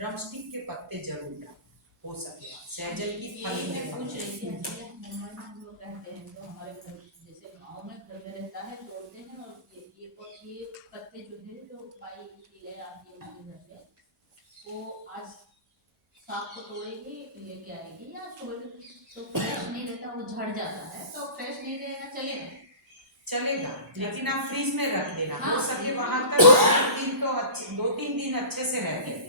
Drumstick के पत्ते जरूर डाल, हो सके सहजन की फली के पूछ पत्ते। रही थी ऐसे हम लोग कहते हैं तो हमारे घर जैसे गांव में घर में रहता है तोड़ते हैं और ये पत्ते जो है जो पाई ले आती है उसके घर पे वो आज साफ को तोड़ेगी लेके आएगी या सुबह तो फ्रेश नहीं रहता वो झड़ जाता है तो फ्रेश नहीं रहेगा चलेगा चलेगा, लेकिन आप फ्रीज में रख देना, हाँ, हो सके वहां तक 2-3 तो अच्छे 2-3 दिन अच्छे से रहते हैं।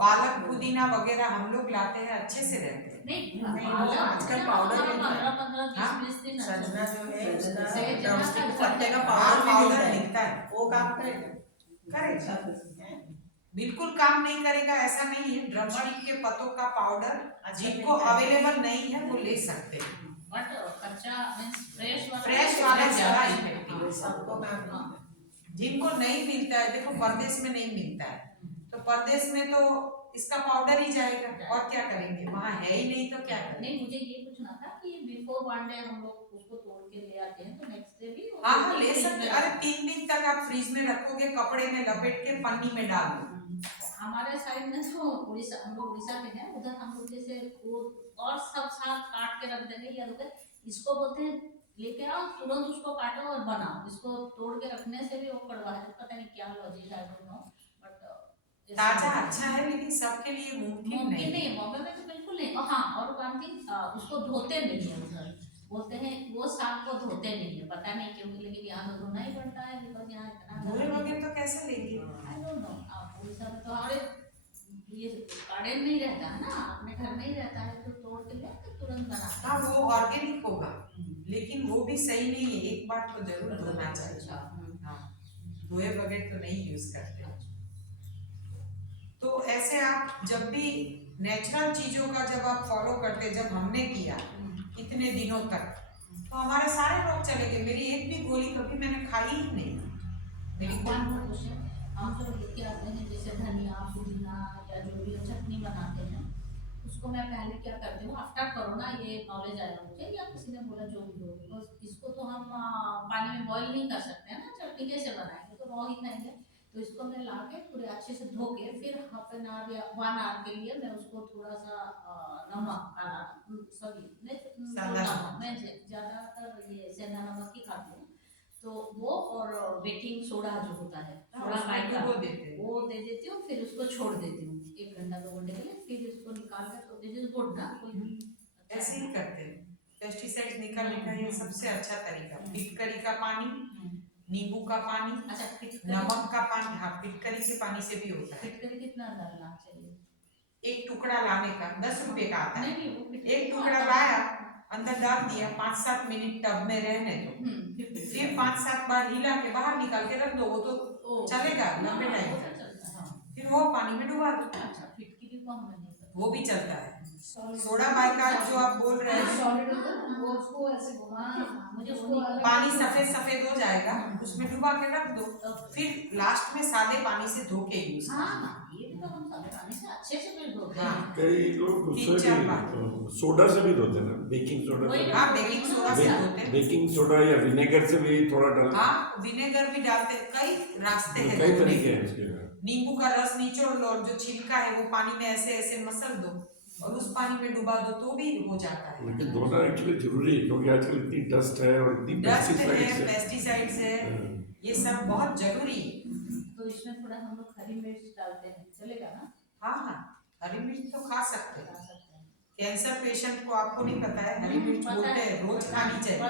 पालक पुदीना वगैरह हम लोग लाते हैं, अच्छे से रहते हैं। नहीं आजकल पाउडर हमारा 15-20 दिन सजना जो है उसका सजना ड्रमस्टिक का पत्ते का पाउडर पाउडर भी दिखता है, वो काम करेगा। करेगा, बिल्कुल काम नहीं करेगा ऐसा नहीं है। ड्रमस्टिक के पत्तों का पाउडर जिनको अवेलेबल नहीं है वो ले सकते हैं, बट कच्चा मींस फ्रेश वाला ज्यादा इफेक्टिव है। सबको काम जिनको नहीं मिलता है, देखो परदेश में नहीं मिलता है तो परदेश में तो इसका पाउडर ही जाएगा, और क्या करेंगे, वहाँ है ही नहीं तो क्या करेंगे। नहीं मुझे ये पूछना था कि बिफोर वन डे हम लोग उसको तोड़ के ले आते हैं तो नेक्स्ट डे भी हाँ ले सकते, अरे 3 दिन तक आप फ्रीज में रखोगे, कपड़े में लपेट के पन्नी में डाल दो। हमारे साइड में तो उड़ीसा, हम लोग उड़ीसा के हैं, उधर हम लोग जैसे वो और सब साथ काट के रख देंगे या रुके इसको बोलते हैं लेके आओ तुरंत उसको काटो और बनाओ, इसको तोड़ के रखने से भी वो कड़वा है, पता नहीं क्या लॉजिक है, आई डोंट नो, बट ताजा अच्छा है लेकिन सबके लिए मुमकिन नहीं है। बॉम्बे में तो बिल्कुल नहीं। हाँ और वन थिंग उसको धोते नहीं है उधर, बोलते हैं वो साग को धोते नहीं है, पता नहीं क्यों, लेकिन यहाँ तो धोना ही पड़ता है बिकॉज यहाँ इतना धोए वगैरह तो कैसे लेंगे। आई डोंट नो, आप उड़ीसा में तो हमारे ये गार्डन में ही रहता है ना, अपने घर में ही रहता है तो तोड़ के ले तो तुरंत बनाते हैं। हाँ वो ऑर्गेनिक होगा लेकिन वो भी सही नहीं है, एक बार तो जरूर धोना चाहिए। हाँ धोए बगैर तो नहीं यूज करते। तो ऐसे आप जब भी नेचुरल चीजों का जब आप फॉलो करते, जब हमने किया इतने दिनों तक तो हमारे सारे रोग चले गए, मेरी एक भी गोली कभी मैंने खाई ही नहीं। मेरी वन मोर क्वेश्चन, हम जो लेके आते हैं जैसे धनिया पुदीना या जो भी चटनी बनाते हैं उसको मैं पहले क्या करती हूँ, आफ्टर कोरोना ये नॉलेज आया मुझे या किसी ने बोला जो भी हो, बिकॉज इसको तो हम पानी में बॉईल नहीं कर सकते हैं ना, चटनी कैसे बनाएंगे तो रॉ ही खाएंगे, तो इसको मैं ला के पूरे अच्छे से धो के फिर हाफ एन आवर या 1 आवर के लिए मैं उसको थोड़ा सा नमक काला सॉरी मैं ज़्यादातर ये सेंधा नमक ही खाती हूँ, तो वो और बेकिंग सोडा जो होता है थोड़ा बाइका वो दे देती हूँ, फिर उसको छोड़ देती हूँ 1 घंटा 2 घंटे के लिए, फिर इसको निकाल कर तो दिस इज गुड ना, कोई ऐसे ही करते हैं। पेस्टिसाइड निकालने का ये सबसे अच्छा तरीका, फिटकरी का पानी, नींबू का पानी, अच्छा नमक का पानी, हाँ फिटकरी के पानी से भी होता है। फिटकरी कितना डालना चाहिए? 1 टुकड़ा लाने का 10 रुपए का आता है, नहीं 1 टुकड़ा लाया अंदर डाल दिया, 5-7 मिनट टब में रहने दो, फिर 5-7 बार हिला के बाहर निकाल के रख दो, वो तो चलेगा लंबे टाइम तक, फिर वो पानी में डुबा दो। अच्छा फिटकरी को हमने नहीं पता, वो भी चलता है। सोडा बाइकार्ब जो आप बोल रहे हैं वो उसको ऐसे मुझे वो पानी सफेद सफेद हो जाएगा, उसमें डुबा के रख दो, फिर लास्ट में सादे पानी से धो के यूज हाँ ये भी तो हम सादे पानी से अच्छे से फिर धोते हैं। कई लोग दूसरे भी सोडा से भी धोते हैं ना, बेकिंग सोडा से, हाँ बेकिंग सोडा से धोते हैं, बेकिंग सोडा या विनेगर से भी थोड़ा डालते हैं। हाँ विनेगर भी डालते हैं, कई रास्ते हैं, कई तरीके हैं उसके। नींबू का रस निचोड़ लो और जो छिलका है वो पानी में ऐसे ऐसे मसल दो और उस पानी में डुबा दो तो भी हो जाता है। लेकिन धोना एक्चुअली जरूरी है क्योंकि आजकल इतनी डस्ट है और इतनी पेस्टिसाइड्स है, ये सब बहुत जरूरी है। तो इसमें थोड़ा हम लोग हरी मिर्च डालते हैं, चलेगा ना? हाँ हाँ हरी मिर्च तो खा सकते हैं, कैंसर पेशेंट को आपको नहीं पता है, हरी मिर्च बोलते हैं रोज खानी चाहिए,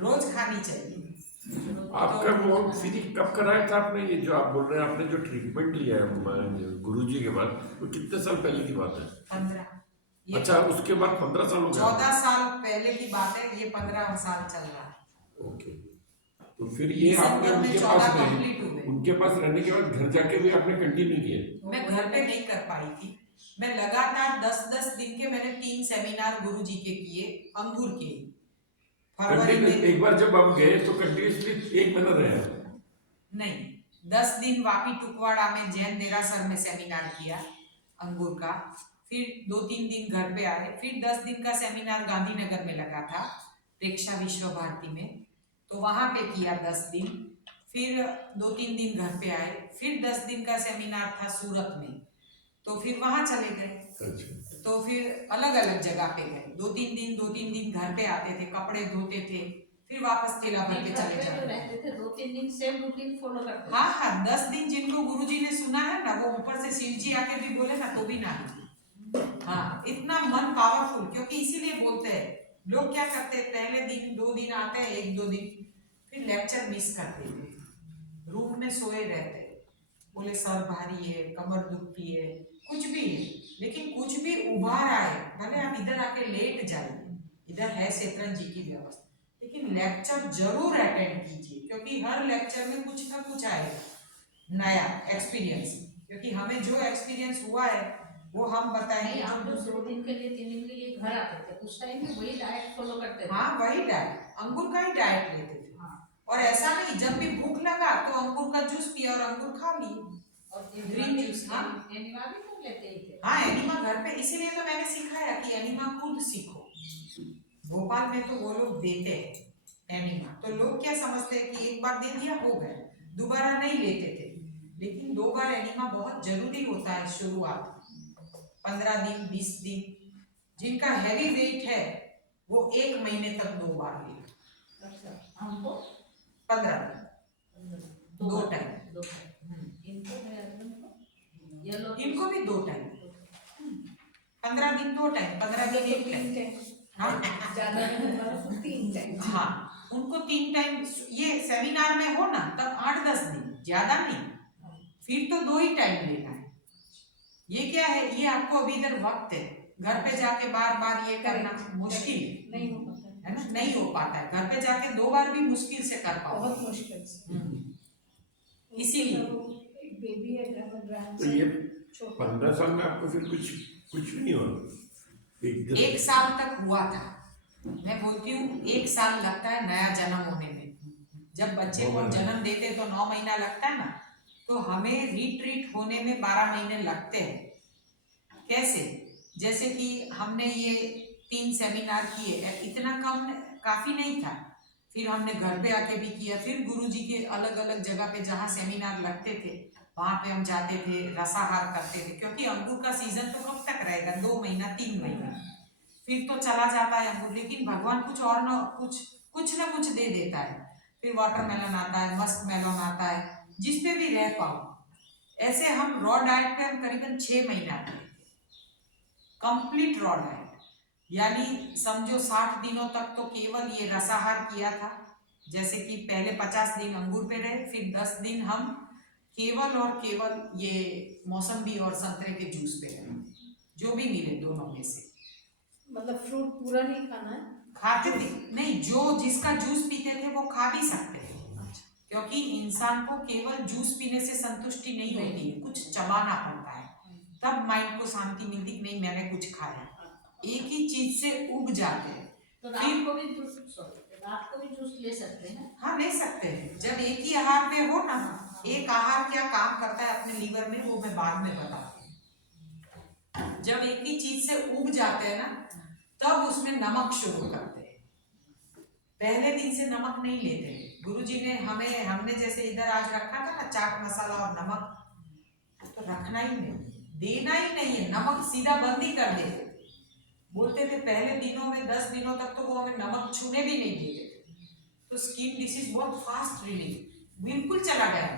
रोज खानी चाहिए। आपका वो फिजिक कब कराया था आपने, ये जो आप बोल रहे हैं आपने जो ट्रीटमेंट लिया है गुरुजी के बाद, वो कितने साल पहले की बात है? 15। अच्छा उसके बाद 15 साल हो गए? 14 साल पहले की बात है, ये 15 साल चल रहा है। ओके, तो फिर ये आपने उनके पास रहने के बाद घर जाके भी आपने कंटिन्यू किया? मैं घर पे नहीं कर पाई थी, मैं लगातार 10-10 दिन के मैंने 3 सेमिनार गुरुजी के किए, अंगूर के। फरवरी में एक बार जब हम गए तो कंटिन्यूसली 1 महीना रहे? नहीं 10 दिन वापी टुकवाड़ा में जैन देरासर में सेमिनार किया अंगूर का, फिर 2-3 दिन घर पे आए, फिर 10 दिन का सेमिनार गांधीनगर में लगा था प्रेक्षा विश्व भारती में, तो वहां पे किया 10 दिन, फिर 2-3 दिन घर पे आए, फिर 10 दिन का सेमिनार था सूरत में, तो फिर वहां चले गए। अच्छा। तो फिर अलग अलग जगह पे गए, 2-3 दिन घर पे आते थे, कपड़े धोते थे, फिर वापस ठेला भर के घर चले पे जो जाते। रहते थे 2-3 दिन सेम रूटीन फॉलो करते थे। हाँ हाँ, 10 दिन जिनको गुरुजी ने सुना है ना, वो ऊपर से शिव जी आके भी बोले ना तो भी ना। हाँ, इतना मन पावरफुल, क्योंकि इसीलिए बोलते हैं लोग क्या करते हैं, पहले दिन 2 दिन आते हैं, 1-2 दिन, फिर लेक्चर मिस करते थे, रूम में सोए रहते, बोले सर भारी है, कमर दुखती है, कुछ भी है, लेकिन कुछ भी उभार आए, भले आप इधर आके लेट जाइए, इधर है शेतरन जी की व्यवस्था, लेकिन लेक्चर जरूर अटेंड कीजिए, क्योंकि हर लेक्चर में कुछ ना कुछ आएगा नया एक्सपीरियंस, क्योंकि हमें जो एक्सपीरियंस हुआ है वो हम नहीं, बताएंगे। आप जो 2 दिन के लिए 3 दिन के लिए घर आते थे उस टाइम में वही डाइट फॉलो करते थे। हाँ, वही डाइट, अंगूर का ही डाइट लेते थे। हाँ। और ऐसा नहीं जब भी भूख लगा तो अंगूर का जूस पिया और अंगूर खा लिए। और ग्रीन जूस, हाँ। एनिमा भी कर लेते ही थे। हाँ, एनिमा घर पे, इसीलिए तो मैंने सिखाया कि एनिमा खुद सीखो। भोपाल में तो वो लोग देते हैं एनिमा, तो लोग क्या समझते हैं कि एक बार दे दिया हो गया, दोबारा नहीं लेते थे, लेकिन 2 बार एनिमा बहुत जरूरी होता है शुरुआत, 15 दिन 20 दिन, जिनका हैवी वेट है वो 1 महीने तक 2 बार ले, अच्छा, हमको 15 दिन 2 टाइम। 2 टाइम। इनको मेरे हस्बैंड को ये लोग इनको भी 2 टाइम, 15 दिन 2 टाइम, 15 दिन 1 टाइम। हाँ ज्यादा नहीं होगा तो 3 टाइम। हाँ, उनको 3 टाइम, ये सेमिनार में हो ना तब 8-10 दिन, ज्यादा नहीं, फिर तो 2 ही टाइम लेना है। ये क्या है, ये आपको अभी इधर वक्त है, घर पे जाके बार बार ये करना मुश्किल नहीं हो पाता है ना, नहीं हो पाता है, घर पे जाके 2 बार भी मुश्किल से कर पाओ, बहुत मुश्किल से। इसीलिए एक बेबी है घर में, तो ग्रैंडसन ये छोटा। 15 साल में आपको फिर कुछ भी नहीं हुआ? 1 साल तक हुआ था, मैं बोलती हूँ 1 साल लगता है नया जन्म होने में, जब बच्चे को जन्म देते तो 9 महीना लगता है ना, तो हमें रिट्रीट होने में 12 महीने लगते हैं। कैसे, जैसे कि हमने ये 3 सेमिनार किए, इतना कम काफी नहीं था, फिर हमने घर पे आके भी किया, फिर गुरुजी के अलग अलग जगह पे जहाँ सेमिनार लगते थे वहां पे हम जाते थे, रसाहार करते थे, क्योंकि अंगूर का सीजन तो कब तक रहेगा, 2 महीना 3 महीना, फिर तो चला जाता है अंगूर, लेकिन भगवान कुछ और न कुछ ना कुछ दे देता है, फिर वाटरमेलन आता है, मस्क मेलन आता है, जिस पे भी रह पाओ। ऐसे हम रॉ डाइट पे हम करीबन 6 महीना थे, कंप्लीट रॉ डाइट, यानी समझो 60 दिनों तक तो केवल ये रसाहार किया था, जैसे कि पहले 50 दिन अंगूर पे रहे, फिर 10 दिन हम केवल और केवल ये मौसम्बी और संतरे के जूस पे रहे, जो भी मिले दोनों में से, मतलब फ्रूट पूरा नहीं खाना है। खाते थे नहीं, जो जिसका जूस पीते थे वो खा भी सकते थे, क्योंकि इंसान को केवल जूस पीने से संतुष्टि नहीं होती है, कुछ चबाना पड़ता है, तब माइंड को शांति मिलती कि नहीं मैंने कुछ खाया। एक ही चीज से उब जाते हैं। तो रात को भी जूस ले सकते हैं। हाँ, ले सकते हैं, जब एक ही आहार पे हो ना, एक आहार क्या काम करता है अपने लीवर में वो मैं बाद में बताती हूँ। जब एक ही चीज से उब जाते हैं ना, तब उसमें नमक शुरू करते हैं, पहले दिन से नमक नहीं लेते। गुरुजी ने हमने जैसे इधर आज रखा था ना चाट मसाला और नमक, तो रखना ही नहीं, देना ही नहीं है, नमक सीधा बंद ही कर देते। बोलते थे पहले दिनों में 10 दिनों तक तो वो हमें नमक छूने भी नहीं देते थे, तो स्किन डिसीज बहुत फास्ट रिलीव बिल्कुल चला गया,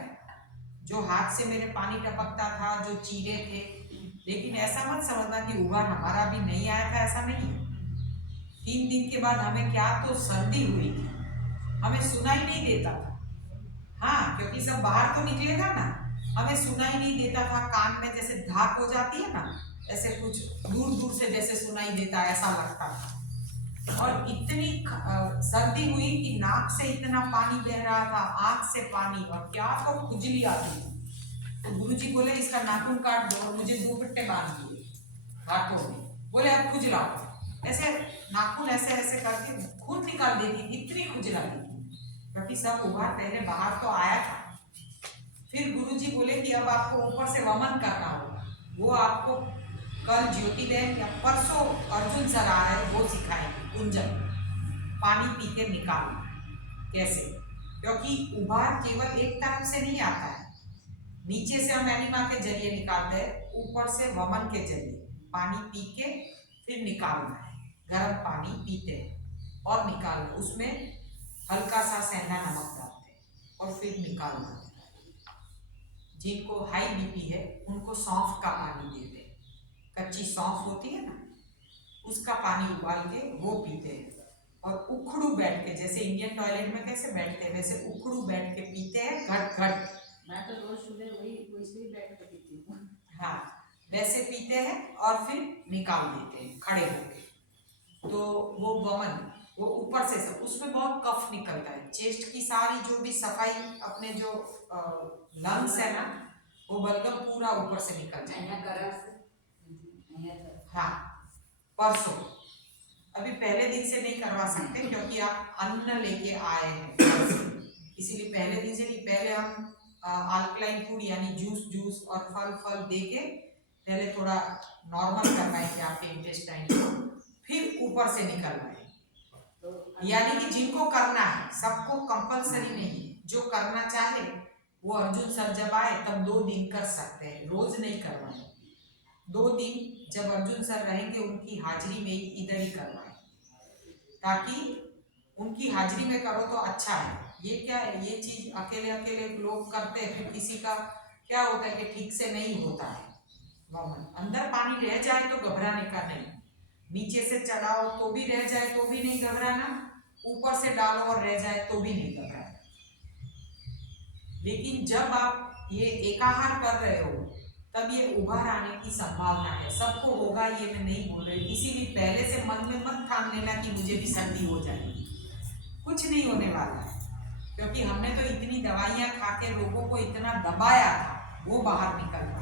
जो हाथ से मेरे पानी टपकता था, जो चीरे थे, लेकिन ऐसा मत समझना कि उबार हमारा भी नहीं आया था, ऐसा नहीं है। 3 दिन के बाद हमें क्या तो सर्दी हुई थी, हमें सुनाई नहीं देता था, हाँ, क्योंकि सब बाहर तो निकलेगा ना, हमें सुनाई नहीं देता था, कान में जैसे धाक हो जाती है ना, ऐसे कुछ दूर दूर से जैसे सुनाई देता, ऐसा लगता था। और इतनी सर्दी हुई कि नाक से इतना पानी बह रहा था, आंख से पानी, और क्या तो खुजली आती थी। तो गुरुजी बोले इसका नाखून काट दो, और मुझे 2 पट्टे बांध दिए हाथों में, बोले अब खुजलाओ, ऐसे नाखून ऐसे ऐसे करके खून निकाल देती, इतनी खुजलाती थी, क्योंकि सब उबार पहले बाहर तो आया था। फिर गुरुजी बोले कि अब आपको ऊपर से वमन करना होगा, वो आपको कल ज्योति बहन या परसों अर्जुन सर आ रहे हैं, वो सिखाएंगे गुंजन, पानी पी के निकालना कैसे, क्योंकि उबार केवल एक तरफ से नहीं आता है, नीचे से हम एनिमा के जरिए निकालते हैं, ऊपर से वमन के जरिए पानी पी के फिर निकालना है। गर्म पानी पीते हैं और निकालना, उसमें हल्का सा सेंधा नमक डालते हैं और फिर निकालना होता है। जिनको हाई बीपी है उनको सौंफ का पानी देते हैं, कच्ची सौंफ होती है ना, उसका पानी उबाल के वो पीते हैं। और उखड़ू बैठ के, जैसे इंडियन टॉयलेट में कैसे बैठते हैं वैसे उखड़ू बैठ के पीते हैं, घट घट। मैं तो रोज सुबह वही वैसे ही बैठ कर पीती हूँ। हाँ, वैसे पीते हैं और फिर निकाल देते हैं खड़े होके। तो वो वमन, वो ऊपर से सब, उसमें बहुत कफ निकलता है। चेस्ट की सारी जो भी सफाई, अपने जो लंग्स है ना, वो बलगम पूरा ऊपर से निकल जाएगा। हाँ, परसों, अभी पहले दिन से नहीं करवा सकते क्योंकि आप अन्न लेके आए हैं, इसीलिए पहले दिन से नहीं। पहले हम अल्कलाइन फूड यानी जूस और फल दे के पहले थोड़ा नॉर्मल करवाएंगे आपके इंटेस्टाइन को, फिर ऊपर से निकलवाएंगे। यानी कि जिनको करना है, सबको कंपलसरी नहीं है, जो करना चाहे वो अर्जुन सर जब आए तब 2 दिन कर सकते हैं, रोज नहीं करवाएंगे। 2 दिन जब अर्जुन सर रहेंगे उनकी हाजिरी में इधर ही करवाएं, ताकि उनकी हाजिरी में करो तो अच्छा है। ये क्या है, ये चीज अकेले लोग करते हैं, फिर किसी का क्या होता है कि ठीक से नहीं होता है वमन। अंदर पानी रह जाए तो घबराने का नहीं, नीचे से चढ़ाओ तो भी रह जाए तो भी नहीं घबराना, ऊपर से डालो और रह जाए तो भी नहीं घबराना। लेकिन जब आप ये एकाहार कर रहे हो तब ये उभर आने की संभावना है। सबको होगा ये मैं नहीं बोल रही, इसीलिए पहले से मन में मत ठान लेना कि मुझे भी सर्दी हो जाएगी, कुछ नहीं होने वाला है। क्योंकि हमने तो इतनी दवाइयां खा के लोगों को इतना दबाया था, वो बाहर निकल रहा।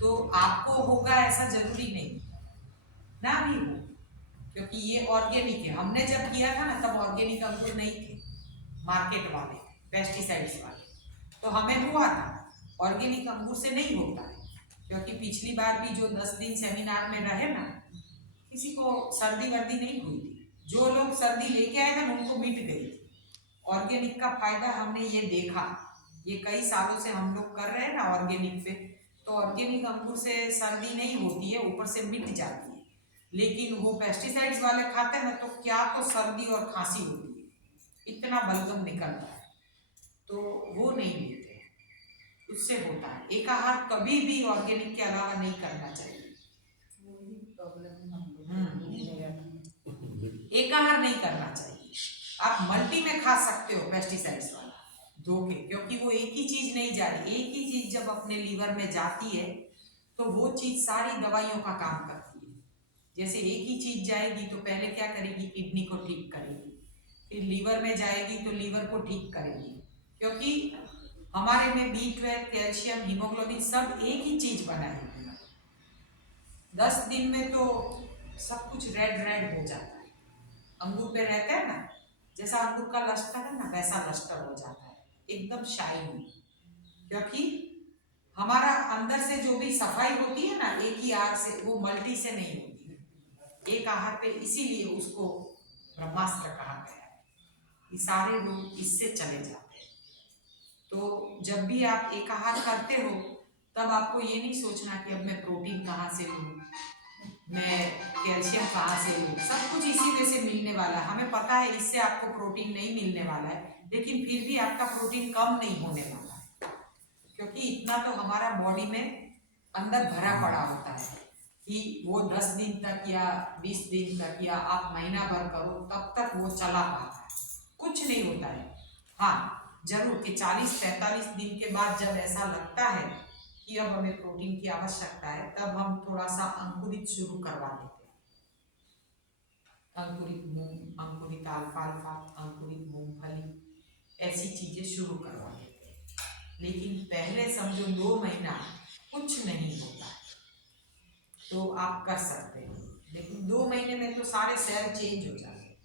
तो आपको होगा ऐसा जरूरी नहीं ना भी हो, क्योंकि ये ऑर्गेनिक है। हमने जब किया था ना तब ऑर्गेनिक अंकुर नहीं थे, मार्केट वाले, पेस्टिसाइड्स वाले। तो हमें हुआ था, ऑर्गेनिक अंकुर से नहीं होता है। क्योंकि पिछली बार भी जो 10 दिन सेमिनार में रहे ना, किसी को सर्दी वर्दी नहीं हुई थी। जो लोग सर्दी लेके आए ना उनको मिट गई थी। ऑर्गेनिक का फायदा हमने ये देखा, ये कई सालों से हम लोग कर रहे हैं ना ऑर्गेनिक पे। तो ऑर्गेनिक अंकुर से सर्दी नहीं होती है, ऊपर से मिट जाती है। लेकिन वो पेस्टिसाइड्स वाले खाते हैं ना तो क्या तो सर्दी और खांसी होती है, इतना बलगम निकलता है, तो वो नहीं लेते, उससे होता है। एकाहार कभी भी ऑर्गेनिक के अलावा नहीं करना चाहिए। एकाहार नहीं करना चाहिए। आप मल्टी में खा सकते हो पेस्टिसाइड्स वाला धोके, क्योंकि वो एक ही चीज नहीं जा रही। एक ही चीज जब अपने लीवर में जाती है तो वो चीज सारी दवाइयों का काम करती है। जैसे एक ही चीज जाएगी तो पहले क्या करेगी, किडनी को ठीक करेगी, फिर लीवर में जाएगी तो लीवर को ठीक करेगी। क्योंकि हमारे में B12, कैल्शियम, हीमोग्लोबिन सब एक ही चीज बनाएगी। 10 दिन में तो सब कुछ रेड हो जाता है। अंगूर पे रहता है ना, जैसा अंगूर का लस्टर है ना वैसा लस्टर हो जाता है, एकदम शाइनी। क्योंकि हमारा अंदर से जो भी सफाई होती है ना एक ही आहार से, वो मल्टी से नहीं होती है, एक आहार पे। इसीलिए उसको ब्रह्मास्त्र कहा गया है। ये सारे लोग इससे चले जाते हैं। तो जब भी आप एक आहार करते हो तब आपको ये नहीं सोचना कि अब मैं प्रोटीन कहाँ से लूँ, मैं कैल्शियम कहाँ से लूँ। सब कुछ इसी में से मिलने वाला है। हमें पता है इससे आपको प्रोटीन नहीं मिलने वाला है, लेकिन फिर भी आपका प्रोटीन कम नहीं होने वाला है, क्योंकि इतना तो हमारा बॉडी में अंदर भरा पड़ा होता है कि वो 10 दिन तक या 20 दिन तक या आप महीना भर करो तब तक वो चला पाता है, कुछ नहीं होता है। हाँ जरूर कि 40-45 दिन के बाद जब ऐसा लगता है कि अब हमें प्रोटीन की आवश्यकता है, तब हम थोड़ा सा अंकुरित शुरू करवा देते हैं। अंकुरित मूंग, अंकुरित अल्फाल्फा, अंकुरित मूंगफली, ऐसी चीजें शुरू करवा देते हैं। लेकिन पहले समझो 2 महीना कुछ नहीं होता है तो आप कर सकते हो। लेकिन 2 महीने में तो सारे सेल चेंज हो जाते हैं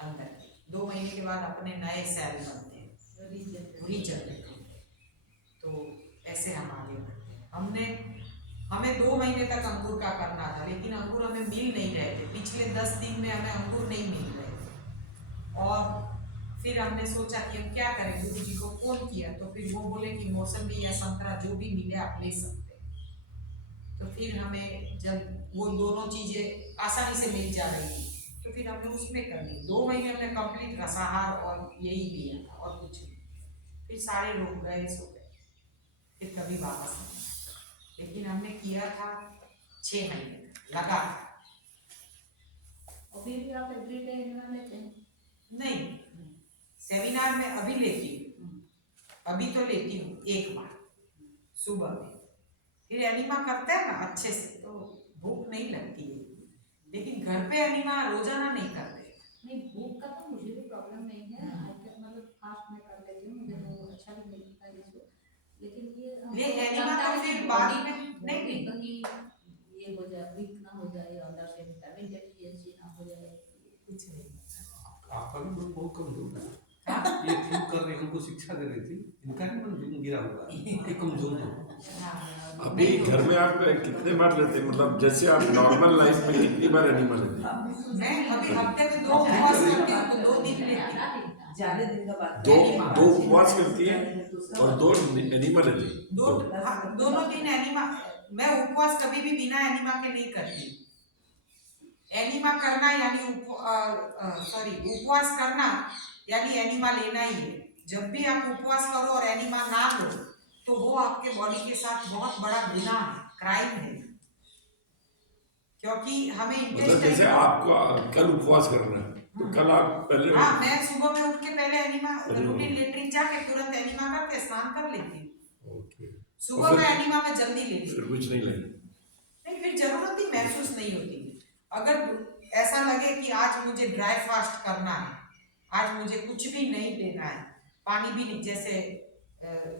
अंदर के। 2 महीने के बाद अपने नए सेल बनते हैं, रीजनरेट होते हैं। तो ऐसे हम आगे बढ़ते हैं। हमें 2 महीने तक अंगूर का करना था, लेकिन अंगूर हमें मिल नहीं रहे थे। पिछले 10 दिन में हमें अंगूर नहीं मिल रहे थे। और फिर हमने सोचा कि हम क्या करें, गुरु जी को फोन किया तो फिर वो बोले कि मौसमी या संतरा जो भी मिले आप ले सकते हैं। तो फिर हमें जब वो दोनों चीजें आसानी से मिल जा रही थी तो फिर हमने उसमें कर ली। 2 महीने हमने कंप्लीट रसाहार और यही लिया था और कुछ नहीं। फिर सारे लोग गए सो गए, फिर कभी वापस नहीं आए। लेकिन हमने किया था 6 महीने लगा। अभी भी आप एवरीडे एनिमा लेते हैं? नहीं, सेमिनार में अभी लेती हूँ, अभी तो लेती हूँ एक बार सुबह में। फिर एनिमा करते हैं ना अच्छे से तो भूख नहीं लगती है। लेकिन घर पे एनिमा रोजाना नहीं करते। नहीं, भूख का तो मुझे भी प्रॉब्लम नहीं है, मतलब फास्ट में कर लेती हूँ, मुझे तो अच्छा भी नहीं लगता है इसको। लेकिन ये एनिमा लगता तो है फिर कि बाद body- में नहीं body कहीं ये हो जाए, वीक ना हो जाए, अंदर से विटामिन डेफिशिएंसी ना हो जाए। कुछ नहीं। आपका भी मन बहुत कमजोर है। ये ठीक कर रही हमको शिक्षा दे रही थी, इनका ही मन गिरा हुआ है, ये कमजोर है। हाँ, अभी घर में आप कितने बार लेते हैं, मतलब जैसे आप नॉर्मल लाइफ में कितनी बार एनिमल लेते हैं? मैं अभी हफ्ते में 2 उपवास करती हूँ तो 2 दिन लेती हूँ। ज्यादा दिन का बात दो उपवास करती है और 2 एनिमल लेती है। हाँ, दोनों दिन एनिमा। मैं उपवास कभी भी बिना एनिमा के नहीं करती। एनिमा करना यानी उपवास करना यानी एनिमा लेना ही है। जब भी आप उपवास करो और एनिमा ना लो तो वो आपके बॉडी के साथ बहुत बड़ा गुनाह है, क्राइम है। क्योंकि हमें मतलब जैसे आपको कल उपवास करना है तो कल आप पहले हाँ, मैं सुबह में उठ के पहले एनिमा रूटीन लेटरिन जाके तुरंत एनिमा करके स्नान कर लेती हूँ। ओके, सुबह में एनिमा में जल्दी ले लेती फिर हूँ। कुछ नहीं लेना। नहीं, फिर जरूरत ही महसूस नहीं होती। अगर ऐसा लगे कि आज मुझे ड्राई फास्ट करना है, आज मुझे कुछ भी नहीं लेना है, पानी भी नहीं, जैसे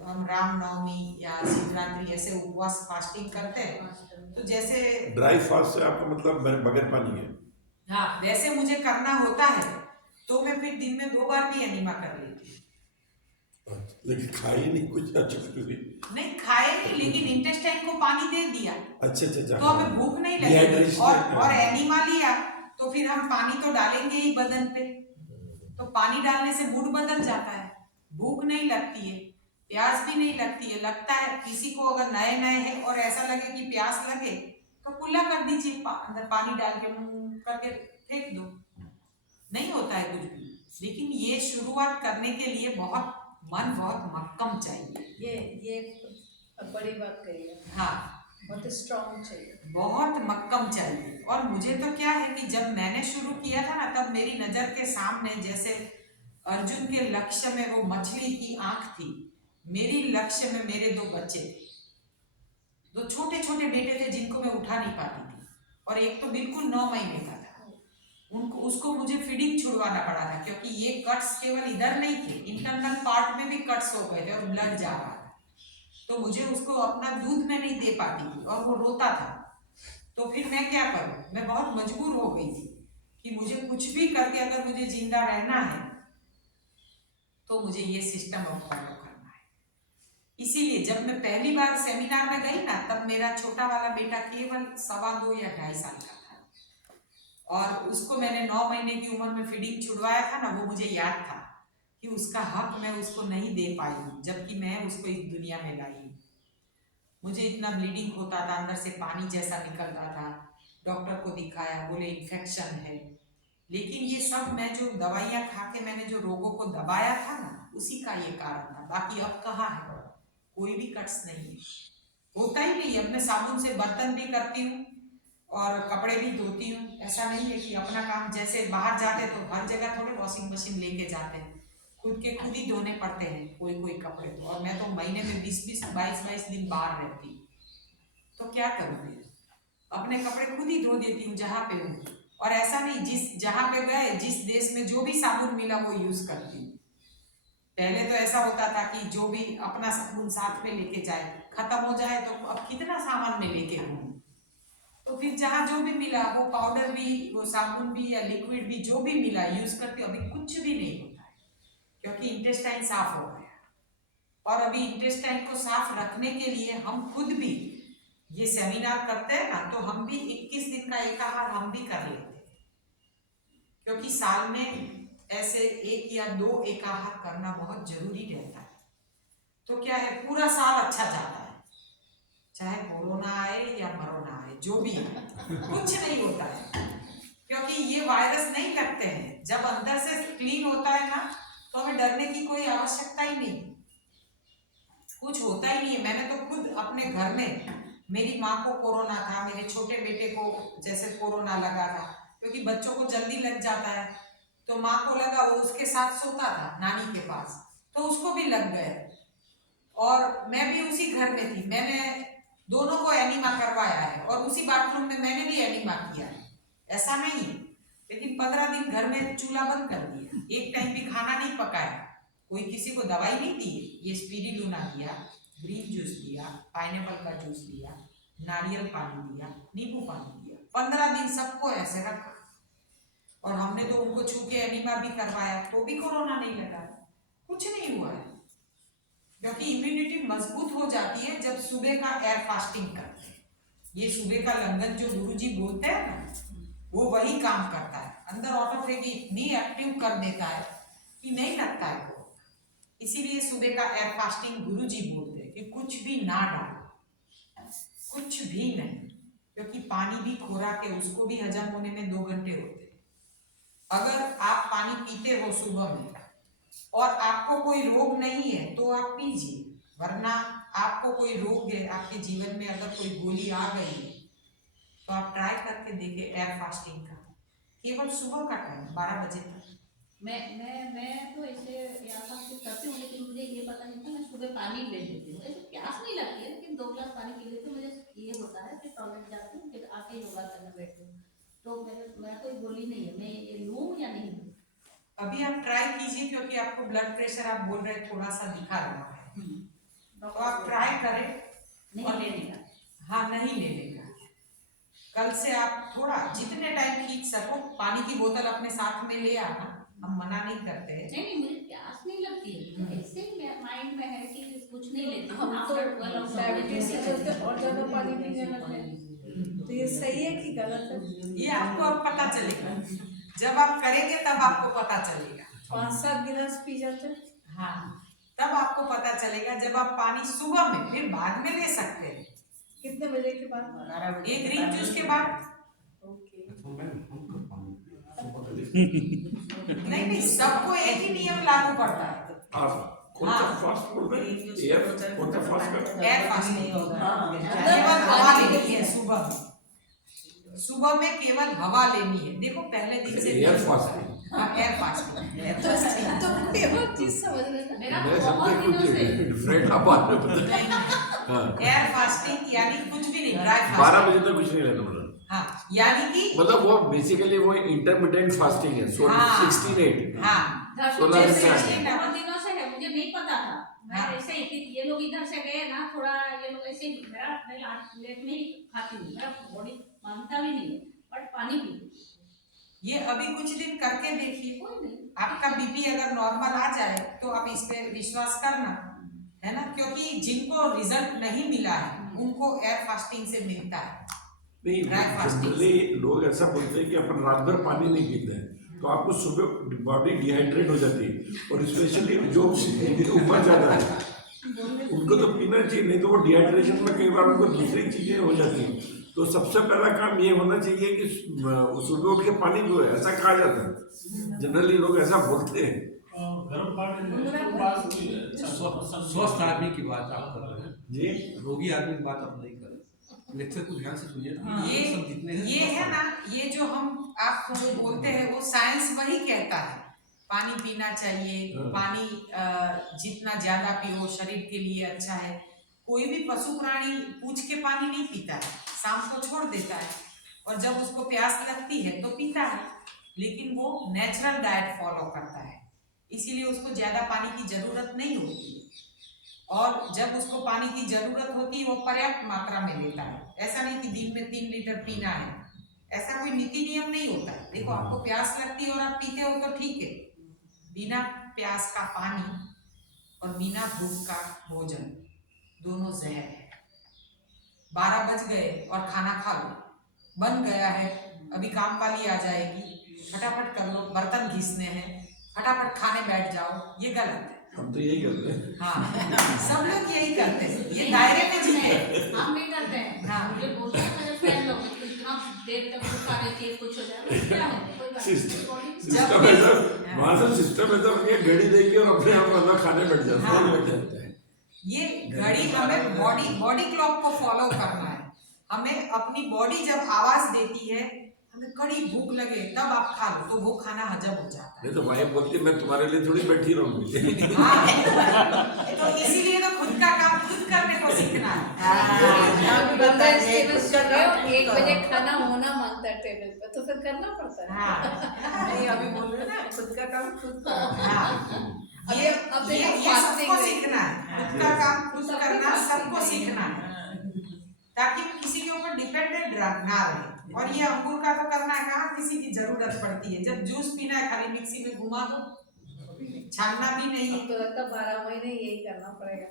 हम रामनवमी या शिवरात्रि ऐसे उपवास फास्टिंग करते हैं तो जैसे ड्राई फास्ट से आपका मतलब बगैर पानी है? हाँ, वैसे मुझे करना होता है तो मैं फिर दिन में 2 बार भी एनिमा कर लेती हूँ। लेकिन खाई नहीं कुछ अच्छा भी नहीं खाए नहीं, लेकिन इंटेस्टाइन को पानी दे दिया अच्छा तो हमें भूख नहीं लगी। और एनिमा लिया तो फिर हम पानी तो डालेंगे ही बदन पे, तो पानी डालने से मूड बदल जाता है, भूख नहीं लगती है, प्यास भी नहीं लगती है। लगता है किसी को अगर नए नए है और ऐसा लगे कि प्यास लगे तो कुल्ला कर दीजिए, अंदर पानी डाल के मुंह करके फेंक दो, नहीं होता है कुछ भी। लेकिन ये शुरुआत करने के लिए मन बहुत मक्कम चाहिए। ये बड़ी बात कही है। हाँ, बहुत स्ट्रॉन्ग चाहिए, बहुत मक्कम चाहिए। और मुझे तो क्या है कि जब मैंने शुरू किया था ना तब मेरी नजर के सामने जैसे अर्जुन के लक्ष्य में वो मछली की आंख थी, मेरी लक्ष्य में मेरे 2 बच्चे थे, 2 छोटे छोटे बेटे थे जिनको मैं उठा नहीं पाती थी, और एक तो बिल्कुल 9 महीने का था। उसको मुझे फीडिंग छुड़वाना पड़ा था क्योंकि ये कट्स केवल इधर नहीं थे, इंटरनल पार्ट में भी कट्स हो गए थे और ब्लड जा रहा था। तो मुझे उसको अपना दूध में नहीं दे पाती थी और वो रोता था। तो फिर मैं क्या करूं, मैं बहुत मजबूर हो गई थी कि मुझे कुछ भी करके अगर मुझे जिंदा रहना है तो मुझे ये सिस्टम अब फॉलो करना है। इसीलिए जब मैं पहली बार सेमिनार में गई ना तब मेरा छोटा वाला बेटा केवल 2.25 या 2.5 साल का था और उसको मैंने 9 महीने की उम्र में फीडिंग छुड़वाया था ना। वो मुझे याद था कि उसका हक मैं उसको नहीं दे पाई जबकि मैं उसको इस दुनिया में लाई। मुझे इतना ब्लीडिंग होता था, अंदर से पानी जैसा निकलता था, डॉक्टर को दिखाया, बोले इन्फेक्शन है। लेकिन ये सब मैं जो दवाइयाँ खा के मैंने जो रोगों को दबाया था ना उसी का ये कारण था। बाकी अब कहाँ है, कोई भी कट्स नहीं है, होता ही नहीं है। अब मैं साबुन से बर्तन भी करती हूँ और कपड़े भी धोती हूँ। ऐसा नहीं है कि अपना काम, जैसे बाहर जाते तो हर जगह थोड़े वॉशिंग मशीन लेके जाते हैं, खुद के खुद ही धोने पड़ते हैं कोई कोई कपड़े तो। और मैं तो महीने में 20-22 दिन बाहर रहती हूँ, तो क्या करूँगी, अपने कपड़े खुद ही धो देती हूँ जहाँ पे हूँ। और ऐसा नहीं जहाँ पे गए जिस देश में जो भी साबुन मिला वो यूज करती हूँ। पहले तो ऐसा होता था कि जो भी अपना साबुन साथ में लेके जाए, खत्म हो जाए तो अब कितना सामान में लेके घूमूं, तो फिर जहाँ जो भी मिला वो पाउडर भी, वो साबुन भी या लिक्विड भी जो भी मिला यूज करती हूँ। अभी कुछ भी नहीं होता है क्योंकि इंटेस्टाइन साफ हो गया। और अभी इंटेस्टाइन को साफ रखने के लिए हम खुद भी ये सेमिनार करते हैं ना, तो हम भी 21 दिन का एक आहार हम भी कर लेते हैं क्योंकि साल में ऐसे 1 या 2 एकाहार करना बहुत जरूरी रहता है। तो क्या है, पूरा साल अच्छा जाता है, चाहे कोरोना आए या मरोना आए, जो भी आए, कुछ नहीं होता है, क्योंकि ये वायरस नहीं लगते हैं। जब अंदर से क्लीन होता है ना, तो हमें डरने की कोई आवश्यकता ही नहीं, कुछ होता ही नहीं है। मैंने तो खुद अपने घर में, मेरी माँ को कोरोना था, मेरे छोटे बेटे को जैसे कोरोना लगा था, क्योंकि बच्चों को जल्दी लग जाता है, तो माँ को लगा, वो उसके साथ सोता था नानी के पास, तो उसको भी लग गए, और मैं भी उसी घर में थी। मैंने दोनों को एनीमा करवाया है, और उसी बाथरूम में मैंने भी एनीमा किया है, ऐसा नहीं है। लेकिन 15 दिन घर में चूल्हा बंद कर दिया, एक टाइम भी खाना नहीं पकाया, कोई किसी को दवाई नहीं दी। ये स्पिरिलुना दिया, ग्रीन जूस दिया, पाइनएप्पल का जूस दिया, नारियल पानी दिया, नींबू पानी दिया, 15 दिन सबको ऐसे रखा। और हमने तो उनको छू के एनीमा भी करवाया, तो भी कोरोना नहीं लगा, कुछ नहीं हुआ है, क्योंकि इम्यूनिटी मजबूत हो जाती है जब सुबह का एयर फास्टिंग करते हैं। ये सुबह का लंगन जो गुरुजी बोलते हैं ना, वो वही काम करता है, अंदर ऑटोफेगी इतनी एक्टिव कर देता है कि नहीं लगता है को। इसीलिए सुबह का एयर फास्टिंग गुरुजी बोलते हैं कि कुछ भी ना डालो, कुछ भी नहीं, क्योंकि पानी भी खुराक है, उसको भी हजम होने में 2 घंटे होते हैं। अगर आप पानी पीते हो सुबह में और आपको कोई रोग नहीं है तो आप पीजिए, वरना आपको कोई रोग है, आपके जीवन में अगर कोई गोली आ गई है, तो आप ट्राई करके देखिए एयर फास्टिंग का, केवल सुबह का टाइम 12 बजे तक। मैं तो ऐसे या फास्टिंग करती हूँ, लेकिन मुझे ये पता नहीं था, मैं सुबह पानी ले लेती हूँ, ऐसे प्यास नहीं लगती है, लेकिन 2 गिलास पानी पी लेती हूँ। मुझे ये होता है कि टॉयलेट जाती हूँ, फिर आके योगा करने बैठती हूँ, तो मैं कोई गोली नहीं है, मैं ये लूँ या नहीं लूँ। अभी आप ट्राई कीजिए, क्योंकि आपको ब्लड प्रेशर आप बोल रहे थोड़ा सा दिखा रहा है, तो आप ट्राई करें। नहीं लेने का, हाँ, नहीं लेने का। कल से आप थोड़ा जितने टाइम खींच सको, पानी की बोतल अपने साथ में ले आना, हम मना नहीं करते हैं। नहीं मुझे प्यास नहीं लगती है, ऐसे ही माइंड में है कि कुछ नहीं लेती हम तो डायबिटीज से चलते और ज्यादा पानी पीने लगे हैं। तो ये सही है कि गलत है? ये आपको अब पता चलेगा, जब आप करेंगे तब आपको पता चलेगा। 5-7 गिलास पी जाते हैं। हाँ, तब आपको पता चलेगा, जब आप पानी सुबह में, फिर बाद में ले सकते हैं, कितने बजे के बाद? एक ग्रीन जूस के बाद। ओके। हम कर पाएंगे नहीं, सबको एक ही नियम लागू पड़ता है। आप कौन सा फास्ट बोल रहे हैं? एयर कौन सा फास्ट कर? एयर फास्टिंग केवल हवा लेनी है सुबह में, सुबह में केवल हवा लेनी है। देखो पहले दिन से एयर फास्टिंग। हाँ, एयर फास्टिंग। तो कोई और चीज समझ लेना। मेरा मैं बहुत समझे दिनों कुछ से डिफरेंट आप बात में बता। हाँ, एयर फास्टिंग यानी कुछ भी नहीं, ड्राई 12 फास्टिंग। बजे तक कुछ नहीं लेना मतलब। हाँ, यानी कि मतलब वो बेसिकली वो इंटरमिटेंट फास्टिंग है, सो हाँ। 16-8। हाँ, सोलह दर्शन दिन से जैसे आगे। बहुत दिनों से है, मुझे नहीं पता था। मैं हाँ। ऐसे ही कि ये लोग इधर से गए ना, थोड़ा ये लोग ऐसे ही, मैं लेट में ही खाती हूँ, मेरा बॉडी मानता भी नहीं है, बट पानी पीती हूँ। ये अभी कुछ दिन करके देखिए, कोई नहीं, आपका बीपी अगर नॉर्मल आ जाए तो आप इस पे विश्वास करना, है ना, क्योंकि जिनको रिजल्ट नहीं मिला है उनको एयर फास्टिंग से मिलता है। नहीं, ड्राई फास्टिंग जनरली लोग ऐसा बोलते हैं कि अपन रात भर पानी नहीं पीते हैं, तो आपको सुबह बॉडी डिहाइड्रेट हो जाती है, और स्पेशली जो उम्र ज़्यादा है उनको तो पीना चाहिए, नहीं तो वो डिहाइड्रेशन में कई बार उनको दूसरी चीज़ें हो जाती हैं। तो सबसे पहला काम ये होना चाहिए कि सुबह उठ के पानी पियो, ऐसा कहा जाता है, जनरली लोग ऐसा बोलते हैं। गर्म पानी स्वस्थ आदमी की बात आप कर रहे हैं जी, रोगी आदमी की बात आप नहीं कर रहे। लेक्चर को ध्यान से सुनिए। सब जितने हैं ये है ना, ये जो हम आप बोलते हैं वो साइंस वही कहता है, पानी पीना चाहिए, पानी जितना ज्यादा पियो शरीर के लिए अच्छा है। कोई भी पशु प्राणी पूछ के पानी नहीं पीता है, शाम को छोड़ देता है, और जब उसको प्यास लगती है तो पीता है, लेकिन वो नेचुरल डाइट फॉलो करता है, इसीलिए उसको ज्यादा पानी की जरूरत नहीं होती है, और जब उसको पानी की जरूरत होती है वो पर्याप्त मात्रा में लेता है। ऐसा नहीं कि दिन में 3 लीटर पीना है, ऐसा कोई नीति नियम नहीं होता है। देखो, आपको प्यास लगती है और आप पीते हो तो ठीक है, बिना प्यास का पानी और बिना भूख का भोजन दोनों जहर है। 12 बज गए और खाना खा लो, बन गया है, अभी काम वाली आ जाएगी, फटाफट कर लो, बर्तन घिसने हैं, फटाफट खाने बैठ जाओ, ये गलत है। हम तो यही करते हैं। हाँ, सब लोग यही करते हैं, ये दायरे में जीते। हम भी करते हैं। हाँ। मुझे बोलते हैं मेरे फ्रेंड लोग कि इतना देर तक भूखा रहती है, कुछ हो जाए क्या है, कोई बात नहीं, body- सिस्टम ऐसा, वहाँ से सिस्टम ऐसा बन गया, घड़ी देखिए और अपने आप खाना खाने बैठ जाता है। हाँ। बैठ जाता है। ये घड़ी हमें बॉडी क्लॉक को फॉलो करना है। हमें अपनी बॉडी जब आवाज देती है हमें कड़ी भूख लगे तब आप खा लो, तो वो खाना हजम हो जाता है। नहीं तो वाइफ बोलती है मैं तुम्हारे लिए थोड़ी बैठी रहूंगी। हाँ, तो इसीलिए तो खुद का काम खुद करने को सीखना है। आप बंदा स्टेबल कर रहे हो, 1 बजे खाना होना मांगता है टेबल पे, तो फिर करना पड़ता है। हाँ, नहीं अभी बोल रहे ना, खुद का काम खुद करो। हाँ, ये अब ये देखो सबको सीखना है, खुद का काम खुद करना सबको सीखना है, ताकि किसी के ऊपर डिपेंडेंट ना रहे। और ये अंगूर का तो करना है, कहाँ किसी की जरूरत पड़ती है। जब जूस पीना है खाली मिक्सी में घुमा दो, छानना भी नहीं है। अब तो लगता है 12 महीने यही करना पड़ेगा।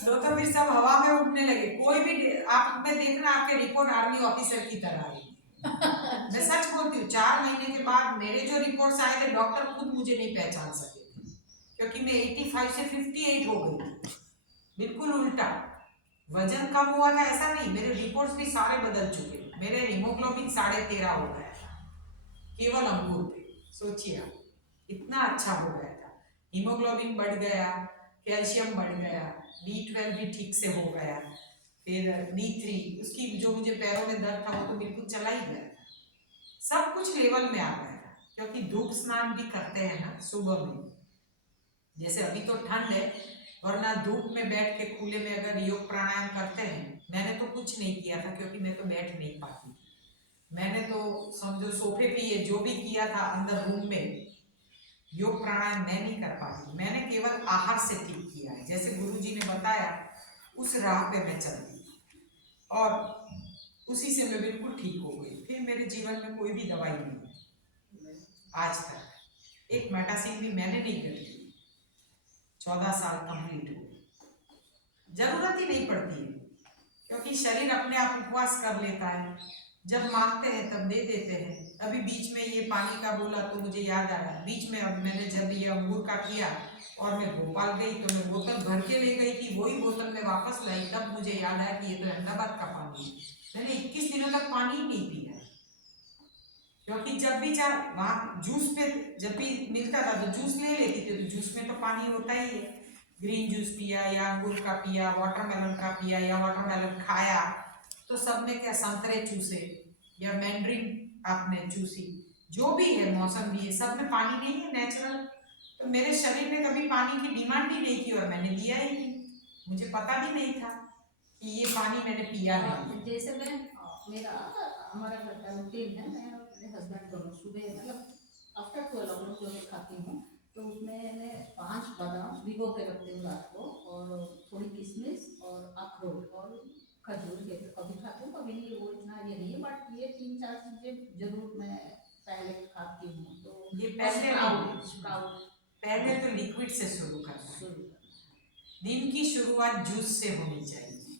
तो फिर सब हवा में उड़ने लगे। कोई भी आप में देखना आपके रिपोर्ट आर्मी ऑफिसर की तरह आएगी। मैं सच बोलती हूँ, 4 महीने के बाद मेरे जो रिपोर्ट्स आए थे, डॉक्टर खुद मुझे नहीं पहचान सके थे, क्योंकि मैं 85 से 58 हो गई थी। बिल्कुल उल्टा, वजन कम हुआ था ऐसा नहीं, मेरे रिपोर्ट्स भी सारे बदल चुके। मेरे हीमोग्लोबिन 13.5 हो गया था केवल अंगूर पे। सोचिए आप, इतना अच्छा हो गया था। हीमोग्लोबिन बढ़ गया, कैल्शियम बढ़ गया, B12 भी ठीक से हो गया, फिर D3, उसकी जो मुझे पैरों में दर्द था वो तो बिल्कुल चला ही गया था। सब कुछ लेवल में आ गया था, क्योंकि धूप स्नान भी करते हैं ना सुबह में। जैसे अभी तो ठंड है, वरना धूप में बैठ के खुले में अगर योग प्राणायाम करते हैं, मैंने तो कुछ नहीं किया था क्योंकि मैं तो बैठ नहीं पाती। मैंने तो समझो सोफे पे ये जो भी किया था अंदर रूम में, योग प्राणायाम मैं नहीं कर पाती। मैंने केवल आहार से ठीक किया है, जैसे गुरुजी ने बताया उस राह पे मैं चलती और उसी से मैं बिल्कुल ठीक हो गई। फिर मेरे जीवन में कोई भी दवाई नहीं है आज तक। एक मेटासिन भी मैंने नहीं करी, 14 साल कंप्लीट हो गए। जरूरत ही नहीं पड़ती है, क्योंकि शरीर अपने आप उपवास कर लेता है। जब मांगते हैं तब दे देते हैं। अभी बीच में ये पानी का बोला तो मुझे याद आया, बीच में अब मैंने जब ये अंगूर का किया और मैं भोपाल गई तो मैं बोतल भर के ले गई थी, वही बोतल में वापस लाई, तब मुझे याद आया कि ये तो अहमदाबाद का पानी है। मैंने 21 दिनों तक पानी ही नहीं पिया, क्योंकि जब भी चाह वहाँ जूस पे जब भी मिलता था तो जूस ले लेती थी, तो जूस में तो पानी होता ही है। ग्रीन जूस पिया या अंगूर का पिया, वाटरमेलन का पिया या वाटरमेलन खाया, तो सब में क्या संतरे चूसे या मैंड्रिन आपने चूसी, जो भी है मौसम भी है, सब में पानी नहीं है नेचुरल। तो मेरे शरीर ने कभी पानी की डिमांड ही नहीं की और मैंने लिया ही नहीं। मुझे पता भी नहीं था कि ये पानी मैंने पिया नहीं। जैसे मैं मेरा हमारा घर का रूटीन है, मैं अपने हस्बैंड दोनों सुबह मतलब आफ्टर 12 हम लोग जो मैं खाती हूँ, तो उसमें मैं 5 बादाम भिगो के रखती हूँ रात को, और थोड़ी किशमिश और अखरोट और खजूर, ये कभी खाती हूँ कभी नहीं, वो इतना ये नहीं है, बट ये 3-4 चीज़ें जरूर मैं पहले खाती हूँ। तो ये पहले स्प्राउट पहले तो लिक्विड से शुरू करना है। शुरू दिन की शुरुआत जूस से होनी चाहिए,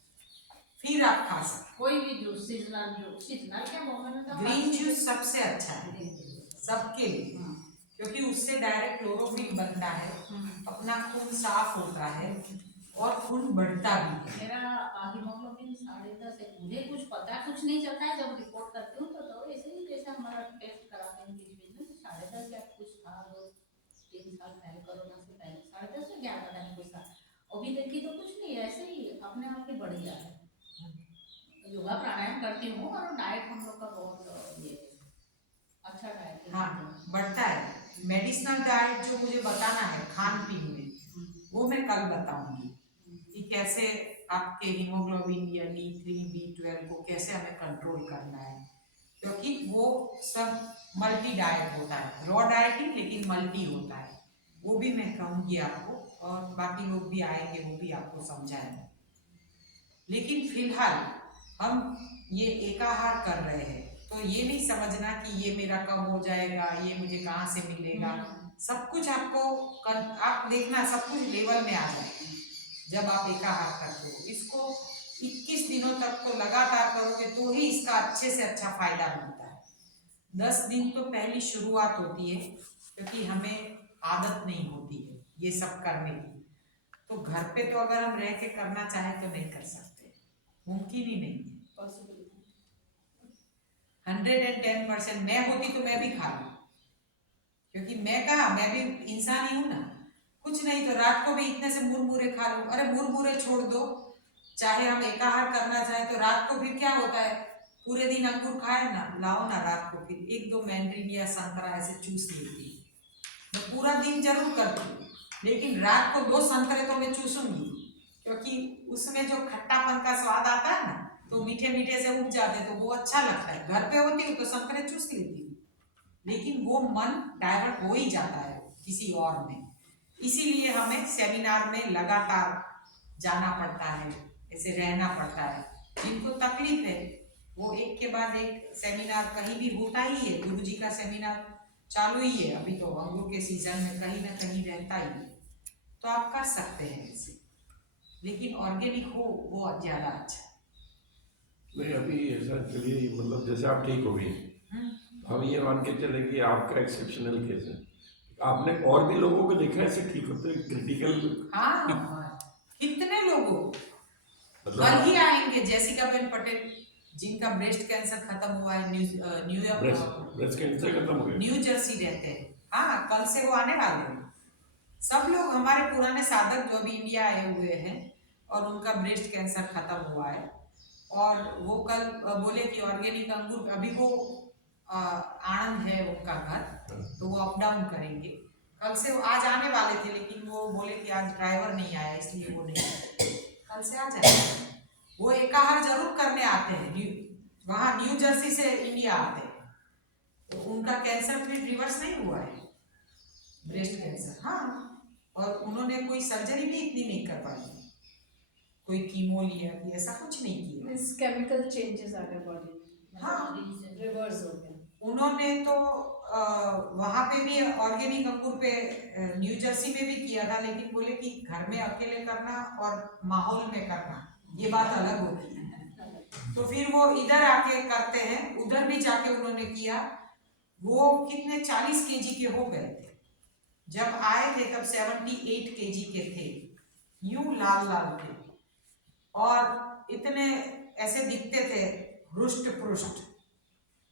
फिर आप खा सकते। कोई भी जूस, सीजनल क्या बोलना, ग्रीन जूस सबसे अच्छा है सबके लिए, क्योंकि उससे डायरेक्ट क्लोरोफिल बनता है, अपना खून साफ होता है और खून बढ़ता भी है। मेरा हीमोग्लोबिन 10.5 है, मुझे कुछ पता कुछ नहीं चलता है। जब रिपोर्ट करती हूँ तो ऐसे ही जैसे हमारा टेस्ट कराते हैं बीच में, 10.5 या कुछ था, 3 साल पहले कोरोना से पहले 10.5 या 11 टाइम कुछ था। अभी देखी तो कुछ नहीं, ऐसे ही अपने आप ही बढ़ गया है। योगा प्राणायाम करती हूँ और डाइट हम लोग का बहुत ये अच्छा डाइट है। हाँ, बढ़ता है। मेडिसिनल डाइट जो मुझे बताना है खान पीन में, वो मैं कल बताऊंगी कि कैसे आपके हीमोग्लोबिन या D3 B12 को कैसे हमें कंट्रोल करना है, क्योंकि वो सब मल्टी डाइट होता है। रॉ डाइट ही लेकिन मल्टी होता है, वो भी मैं कहूँगी आपको, और बाकी लोग भी आएंगे वो भी आपको समझाएंगे। लेकिन फिलहाल हम ये एकाहार कर रहे हैं, तो ये नहीं समझना कि ये मेरा कब हो जाएगा, ये मुझे कहाँ से मिलेगा। सब कुछ आपको आप देखना, सब कुछ लेवल में आ जाएगा जब आप एकाहार करते हो। इसको 21 दिनों तक तो लगातार करोगे तो ही इसका अच्छे से अच्छा फायदा मिलता है। 10 दिन तो पहली शुरुआत होती है, क्योंकि हमें आदत नहीं होती है ये सब करने की। तो घर पे तो अगर हम रह के करना चाहें तो नहीं कर सकते, मुमकिन ही नहीं है। 110%। मैं होती तो मैं भी खा लूं, क्योंकि मैं भी इंसान ही हूं ना। कुछ नहीं तो रात को भी इतने से मुरमुरे खा लूं। अरे मुरमुरे छोड़ दो, चाहे हम एकाहार करना चाहे तो रात को फिर क्या होता है, पूरे दिन अंगूर खाए ना, लाओ ना रात को फिर 1-2 मैंड्रिन या संतरा ऐसे चूस लेती हूँ। मैं पूरा दिन जरूर करती हूँ, लेकिन रात को 2 संतरे तो मैं चूसूंगी, क्योंकि उसमें जो खट्टापन का स्वाद आता है ना, तो मीठे मीठे से उग जाते तो वो अच्छा लगता है। घर पे होती हूँ तो संतरे चूस लेती हूँ, लेकिन वो मन डाइवर्ट हो ही जाता है किसी और में। इसीलिए हमें सेमिनार में लगातार जाना पड़ता है, ऐसे रहना पड़ता है। जिनको तकलीफ है वो एक के बाद एक सेमिनार कहीं भी होता ही है। गुरु जी का सेमिनार चालू ही है, अभी तो अंगूर के सीजन में कहीं ना कहीं रहता ही है, तो आप कर सकते हैं ऐसे, लेकिन ऑर्गेनिक हो वो ज्यादा अच्छा। नहीं अभी ऐसा चलिए, मतलब जैसे आप ठीक हो गई, हम ये मान के चले कि आपका एक्सेप्शनल केस है, आपने और भी लोगों को देखा है ऐसे ठीक होते क्रिटिकल? हाँ, कितने लोगों, मतलब कल ही आएंगे जैसिका बेन पटेल, जिनका ब्रेस्ट कैंसर खत्म हुआ है, ब्रेस्ट कैंसर खत्म हो गया। न्यू जर्सी रहते हैं। हाँ, कल से वो आने वाले हैं। सब लोग हमारे पुराने साधक जो अभी इंडिया आए हुए हैं और उनका ब्रेस्ट कैंसर खत्म हुआ है, और वो कल बोले कि ऑर्गेनिक अंगूर, अभी वो आनंद है उनका घर, तो वो अप डाउन करेंगे। कल से वो आज आने वाले थे, लेकिन वो बोले कि आज ड्राइवर नहीं आया इसलिए वो नहीं आए। कल से आ जाएंगे। वो एकाहार जरूर करने आते हैं, वहाँ न्यू जर्सी से इंडिया आते हैं, तो उनका कैंसर फिर रिवर्स नहीं हुआ है, ब्रेस्ट कैंसर। हाँ, और उन्होंने कोई सर्जरी भी इतनी नहीं कर पाई, कोई कीमो लिया कि ऐसा कुछ नहीं किया। मींस केमिकल चेंजेस आ गए बॉडी में, हाँ, रिवर्स हो गया। उन्होंने तो वहाँ पे भी ऑर्गेनिक अंगूर पे न्यू जर्सी में भी किया था, लेकिन बोले कि घर में अकेले करना और माहौल में करना ये बात अलग होती है। तो फिर वो इधर आके करते हैं, उधर भी जाके उन्होंने किया। वो कितने 40 केजी के हो गए थे जब आए थे, तब 78 केजी के थे, यूं लाल लाल थे और इतने ऐसे दिखते थे रुष्ट पुष्ट।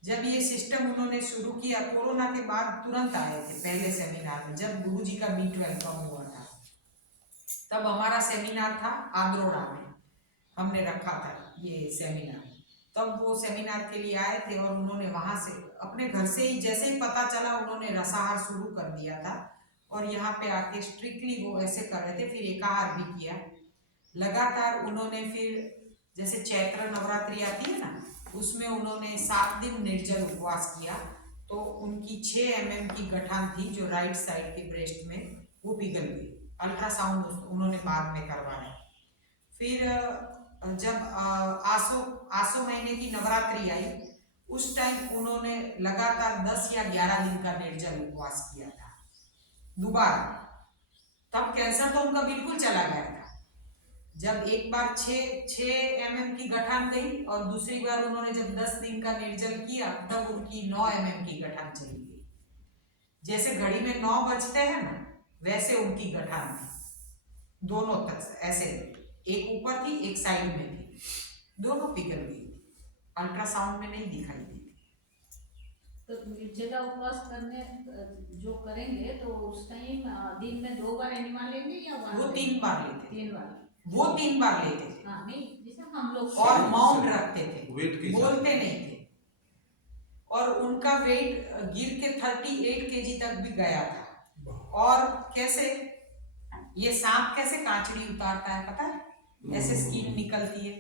जब ये सिस्टम उन्होंने शुरू किया, कोरोना के बाद तुरंत आए थे पहले सेमिनार में, जब गुरु जी का मीट वेलकम हुआ था, तब हमारा सेमिनार था आद्रोड़ा में, हमने रखा था ये सेमिनार। तब वो सेमिनार के लिए आए थे और उन्होंने वहां से अपने घर से ही, जैसे ही पता चला, उन्होंने रसाहार शुरू कर दिया था और यहाँ पे आके स्ट्रिक्टली वो ऐसे कर रहे थे। फिर एकाहार भी किया लगातार उन्होंने। फिर जैसे चैत्र नवरात्रि आती है ना, उसमें उन्होंने 7 दिन निर्जल उपवास किया, तो उनकी 6 mm की गठान थी जो राइट साइड के ब्रेस्ट में, वो पिघल गई। अल्ट्रासाउंड उन्होंने बाद में करवाया। फिर जब आसो महीने की नवरात्रि आई, उस टाइम उन्होंने लगातार 10 या 11 दिन का निर्जल उपवास किया था दोबारा। तब कैंसर तो उनका बिल्कुल चला गया था। जब एक बार 6 mm की गठान गई और दूसरी बार उन्होंने जब 10 दिन का निर्जल किया, तब उनकी 9 mm की गठान चली गई। जैसे घड़ी में 9 बजते हैं ना, वैसे उनकी गठान थी दोनों तक, ऐसे एक ऊपर थी एक साइड में थी, दोनों पिघल गई थी। अल्ट्रासाउंड में नहीं दिखाई दी। तो निर्जला उपवास करने जो करेंगे तो उस टाइम दिन में 2 बार एनिमा लेंगे या वो 3 बार लेते, 3 बार? वो 3 बार लेते थे। हाँ, नहीं जैसे हम लोग और माउंट रखते थे, वेट के बोलते नहीं थे। और उनका वेट गिर के 38 kg तक भी गया था। और कैसे, ये सांप कैसे कांचड़ी उतारता है पता है, ऐसे स्किन निकलती है,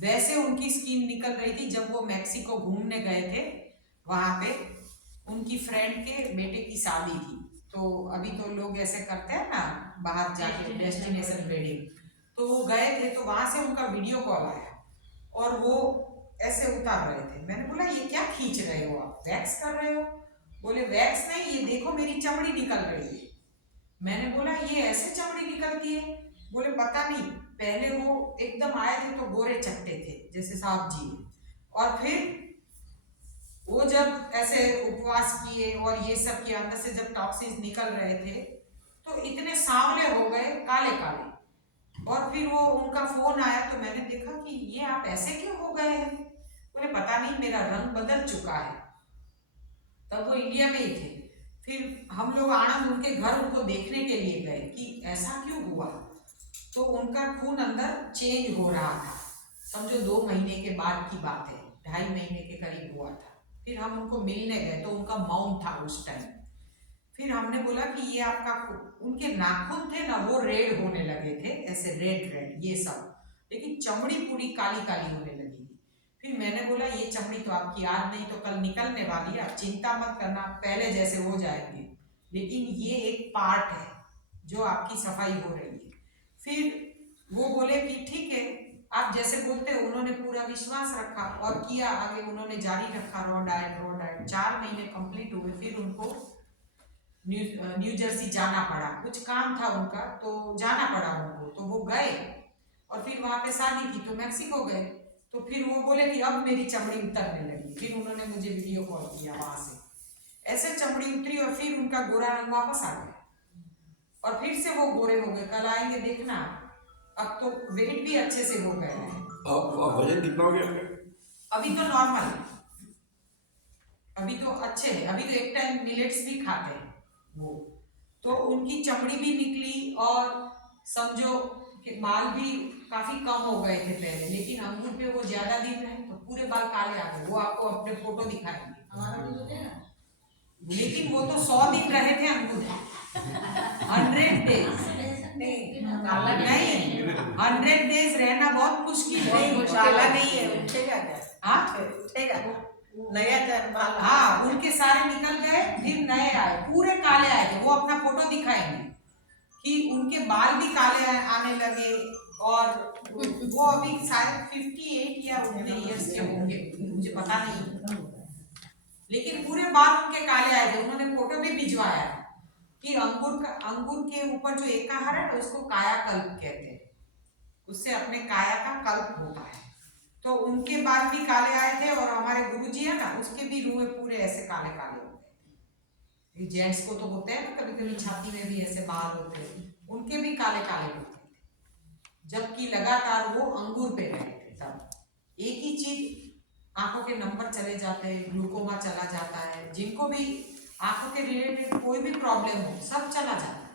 वैसे उनकी स्किन निकल रही थी। जब वो मैक्सिको घूमने गए थे, वहां पे उनकी फ्रेंड के बेटे की शादी थी, तो अभी तो लोग ऐसे करते हैं ना बाहर जाके डेस्टिनेशन वेडिंग, तो वो गए थे, तो वहां से उनका वीडियो कॉल आया और वो ऐसे उतार रहे थे। मैंने बोला ये क्या खींच रहे हो आप, वैक्स कर रहे हो? बोले वैक्स नहीं, ये देखो मेरी चमड़ी निकल रही है। मैंने बोला ये ऐसे चमड़ी निकलती है? बोले पता नहीं, पहले वो एकदम आए थे तो गोरे चट्टे थे जैसे साहब जी, और फिर वो जब ऐसे उपवास किए और ये सब के अंदर से जब टॉक्सिन्स निकल रहे थे तो इतने सांवले हो गए, काले काले। और फिर वो उनका फोन आया तो मैंने देखा कि ये आप ऐसे क्यों हो गए हैं? बोले पता नहीं, मेरा रंग बदल चुका है। तब वो इंडिया में ही थे। फिर हम लोग आनंद उनके घर उनको देखने के लिए गए कि ऐसा क्यों हुआ। तो उनका खून अंदर चेंज हो रहा था। समझो 2 महीने के बाद की बात है, 2.5 महीने के करीब हुआ था। फिर हम उनको मिलने गए तो उनका माउंट था उस टाइम। फिर हमने बोला कि ये आपका उनके नाखून थे ना, वो रेड होने लगे थे, ऐसे रेड ये सब, लेकिन चमड़ी पूरी काली काली होने लगी थी। फिर मैंने बोला ये चमड़ी तो आपकी आज नहीं तो कल निकलने वाली है, आप चिंता मत करना, पहले जैसे हो जाएंगे, लेकिन ये एक पार्ट है जो आपकी सफाई हो रही है। फिर वो बोले कि ठीक है आप जैसे बोलते हो। उन्होंने पूरा विश्वास रखा और किया, आगे उन्होंने जारी रखा रॉ डाइट। 4 महीने कंप्लीट हुए। फिर उनको न्यू जर्सी जाना पड़ा, कुछ काम था उनका तो जाना पड़ा उनको, तो वो गए और फिर वहां पे शादी थी तो मैक्सिको गए। तो फिर वो बोले कि अब मेरी चमड़ी उतरने लगी। फिर उन्होंने मुझे वीडियो कॉल किया वहां से, ऐसे चमड़ी उतरी और फिर उनका गोरा रंग वापस आ गया और फिर से वो गोरे हो गए। कल आएंगे देखना, अब तो वेट भी अच्छे से हो गए हैं। अब वजन कितना हो गया? अभी तो नॉर्मल है, अभी तो अच्छे हैं। अभी तो एक टाइम मिलेट्स भी खाते हैं वो, तो उनकी चमड़ी भी निकली और समझो कि बाल भी काफी कम हो गए थे पहले, लेकिन अंगूर पे वो ज्यादा दिन रहे तो पूरे बाल काले आ गए। वो आपको अपने फोटो दिखाएंगे, हमारा भी होते हैं ना। लेकिन वो तो 100 दिन रहे थे अंगूर, 100 डेज नहीं, काला नहीं, 100 डेज रहना बहुत मुश्किल है। काला नहीं है, उठेगा क्या? हाँ उठेगा, नया चैन बाल। हाँ, उनके सारे निकल गए, फिर नए आए, पूरे काले आए थे। वो अपना फोटो दिखाएंगे कि उनके बाल भी काले आने लगे। और वो अभी शायद 58 या उतने ईयर्स के होंगे, मुझे पता नहीं, लेकिन पूरे बाल उनके काले आए थे। उन्होंने फोटो भी भिजवाया कि अंगूर के ऊपर जो एकाहार है ना उसको कायाकल्प कहते हैं, उससे अपने काया का कल्प होता है। तो उनके बाल भी काले आए थे और हमारे गुरुजी है ना उसके भी रुए पूरे ऐसे काले काले हो गए थे। जेंट्स को तो होते हैं ना कभी कभी छाती में भी ऐसे बाल होते हैं, उनके भी काले काले होते थे, जबकि लगातार वो अंगूर पे रहे थे। तब एक ही चीज, आंखों के नंबर चले जाते हैं, ग्लूकोमा चला जाता है, जिनको भी आंखों के रिलेटेड कोई भी प्रॉब्लम हो सब चला जाता है,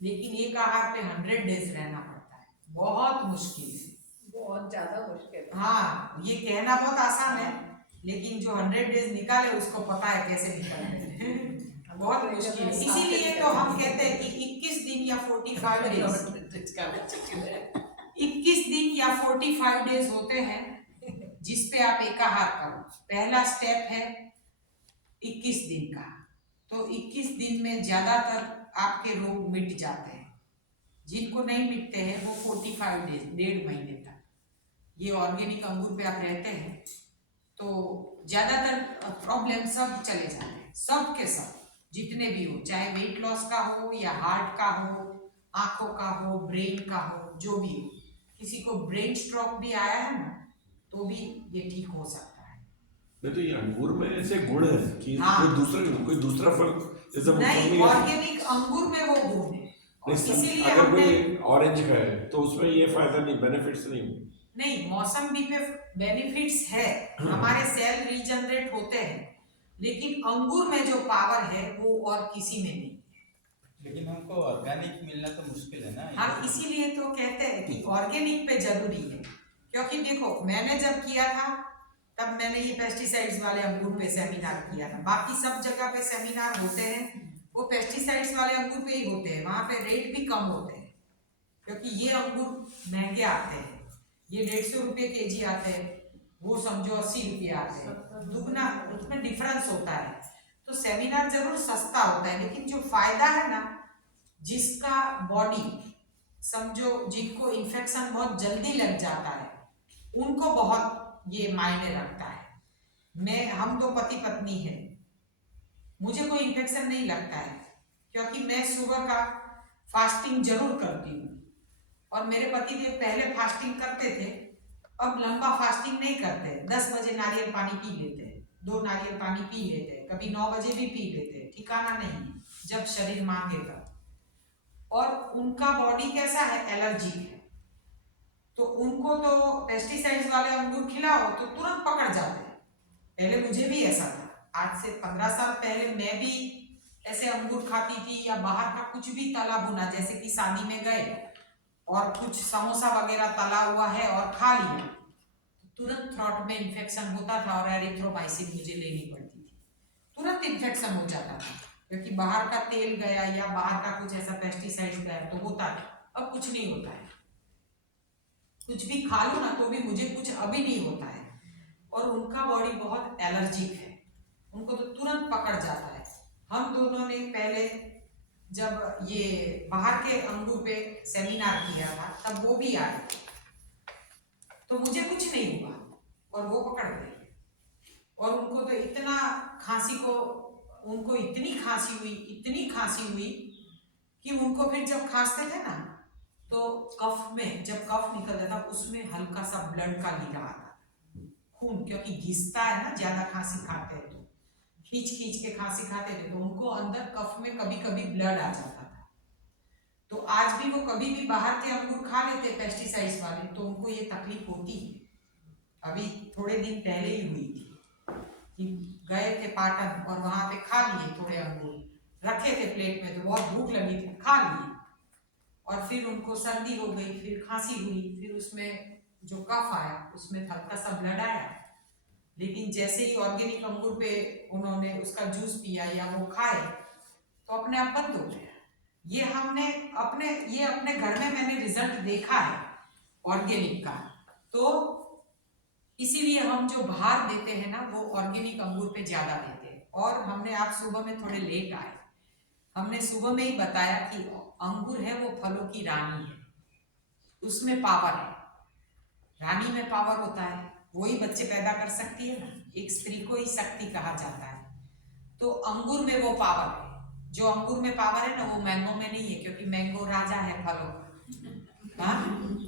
लेकिन एक आहार पे 100 डेज रहना पड़ता है, बहुत मुश्किल है, बहुत ज्यादा मुश्किल है। हाँ ये कहना बहुत आसान है, लेकिन जो 100 डेज निकाले उसको पता है कैसे निकालते हैं। बहुत मुश्किल है। इसीलिए तो हम कहते हैं कि 21 दिन या 45 डेज, 21 दिन या 45 डेज होते हैं जिसपे आप एकाहार करो। पहला स्टेप है 21 दिन का, तो 21 दिन में ज्यादातर आपके रोग मिट जाते हैं। जिनको नहीं मिटते हैं वो 45 डेज, 1.5 महीने तक ये ऑर्गेनिक अंगूर पे आप रहते हैं तो ज्यादातर प्रॉब्लम सब चले जाते हैं, सब के सब जितने भी हो, चाहे वेट लॉस का हो या हार्ट का हो, आंखों का हो, ब्रेन का हो, जो भी हो। किसी को ब्रेन स्ट्रोक भी आया है ना तो भी ये ठीक हो सकता है। नहीं तो ये अंगूर में ऐसे गुण है कि हाँ। कोई दूसरा फल जैसे नहीं, मौसमी है। ऑर्गेनिक अंगूर में वो गुण है, और इसीलिए अगर हमने कोई ऑरेंज का है तो उसमें ये फायदा नहीं, बेनिफिट्स नहीं। मौसम्बी पे बेनिफिट्स है, हमारे सेल रीजनरेट होते हैं, लेकिन अंगूर में जो पावर है वो और किसी में नहीं। लेकिन हमको ऑर्गेनिक मिलना तो मुश्किल है ना। हाँ, इसीलिए तो कहते हैं कि ऑर्गेनिक पे जरूरी है, क्योंकि देखो मैंने जब किया था तब मैंने ये पेस्टिसाइड्स वाले अंगूर पे सेमिनार किया था। बाकी सब जगह पे सेमिनार होते हैं वो पेस्टिसाइड्स वाले अंगूर पे ही होते हैं, वहां पे रेट भी कम होते हैं, क्योंकि ये अंगूर महंगे आते हैं। ये 150 रुपये केजी आते हैं, वो समझो 80 रुपये आते हैं, दुगना उसमें डिफरेंस होता है। तो सेमिनार जरूर सस्ता होता है, लेकिन जो फायदा है ना, जिसका बॉडी समझो, जिनको इन्फेक्शन बहुत जल्दी लग जाता है उनको बहुत ये मायने रखता है। हम दो पति पत्नी हैं, मुझे कोई इन्फेक्शन नहीं लगता है क्योंकि मैं सुबह का फास्टिंग जरूर करती हूँ, और मेरे पति देव पहले फास्टिंग करते थे अब लंबा फास्टिंग नहीं करते, 10 बजे नारियल पानी पी लेते हैं, 2 नारियल पानी पी लेते हैं, कभी 9 बजे भी पी लेते हैं, ठिकाना नहीं, जब शरीर मांगे तब। और उनका बॉडी कैसा है, एलर्जिक है, तो उनको तो पेस्टिसाइड्स वाले अंगूर खिलाओ तो तुरंत पकड़ जाते हैं। पहले मुझे भी ऐसा था, आज से 15 साल पहले मैं भी ऐसे अंगूर खाती थी, या बाहर का कुछ भी तला भुना, जैसे कि शादी में गए और कुछ समोसा वगैरह तला हुआ है और खा लिया, तुरंत थ्रोट में इन्फेक्शन होता था और एरिथ्रोमाइसिन मुझे लेनी पड़ती थी, तुरंत इन्फेक्शन हो जाता था, क्योंकि बाहर का तेल गया या बाहर का कुछ ऐसा पेस्टिसाइड गया तो होता था। अब कुछ नहीं होता है, कुछ भी खा लो ना तो भी मुझे कुछ अभी नहीं होता है। और उनका बॉडी बहुत एलर्जिक है, उनको तो तुरंत पकड़ जाता है। हम दोनों ने पहले जब ये बाहर के अंगूर पे सेमिनार किया था तब वो भी आए, तो मुझे कुछ नहीं हुआ और वो पकड़ गए, और उनको तो इतना खांसी को, उनको इतनी खांसी हुई कि उनको फिर जब खांसते थे ना तो कफ में, जब कफ निकलता था उसमें हल्का सा ब्लड का लीरा आता था, खून, क्योंकि घिसता है ना, ज्यादा खांसी खाते हैं तो खींच के खांसी खाते थे, तो उनको अंदर कफ में कभी कभी ब्लड आ जाता था। तो आज भी वो कभी भी बाहर के अंगूर खा लेते पेस्टिसाइड्स वाले, तो उनको ये तकलीफ होती है। अभी थोड़े दिन पहले ही हुई थी कि गए थे पाटन और वहां पे खा लिए थोड़े अंगूर, रखे थे प्लेट में, तो बहुत भूख लगी थी, खा लिए, और फिर उनको सर्दी हो गई, फिर खांसी हुई, फिर उसमें जो कफ आया उसमें हल्का सा ब्लड आया, लेकिन जैसे ही ऑर्गेनिक अंगूर पे उन्होंने उसका जूस पिया या वो खाए तो अपने आप बंद हो गया। ये अपने घर में मैंने रिजल्ट देखा है ऑर्गेनिक का। तो इसीलिए हम जो भार देते हैं ना वो ऑर्गेनिक अंगूर पे ज्यादा देते हैं। और हमने आज सुबह में थोड़े लेट आए, हमने सुबह में ही बताया कि अंगूर है वो फलों की रानी है, उसमें पावर है, रानी में पावर होता है, वही बच्चे पैदा कर सकती है ना, एक स्त्री को ही शक्ति कहा जाता है। तो अंगूर में वो पावर है, जो अंगूर में पावर है ना वो मैंगो में नहीं है, क्योंकि मैंगो राजा है फलों का, हाँ,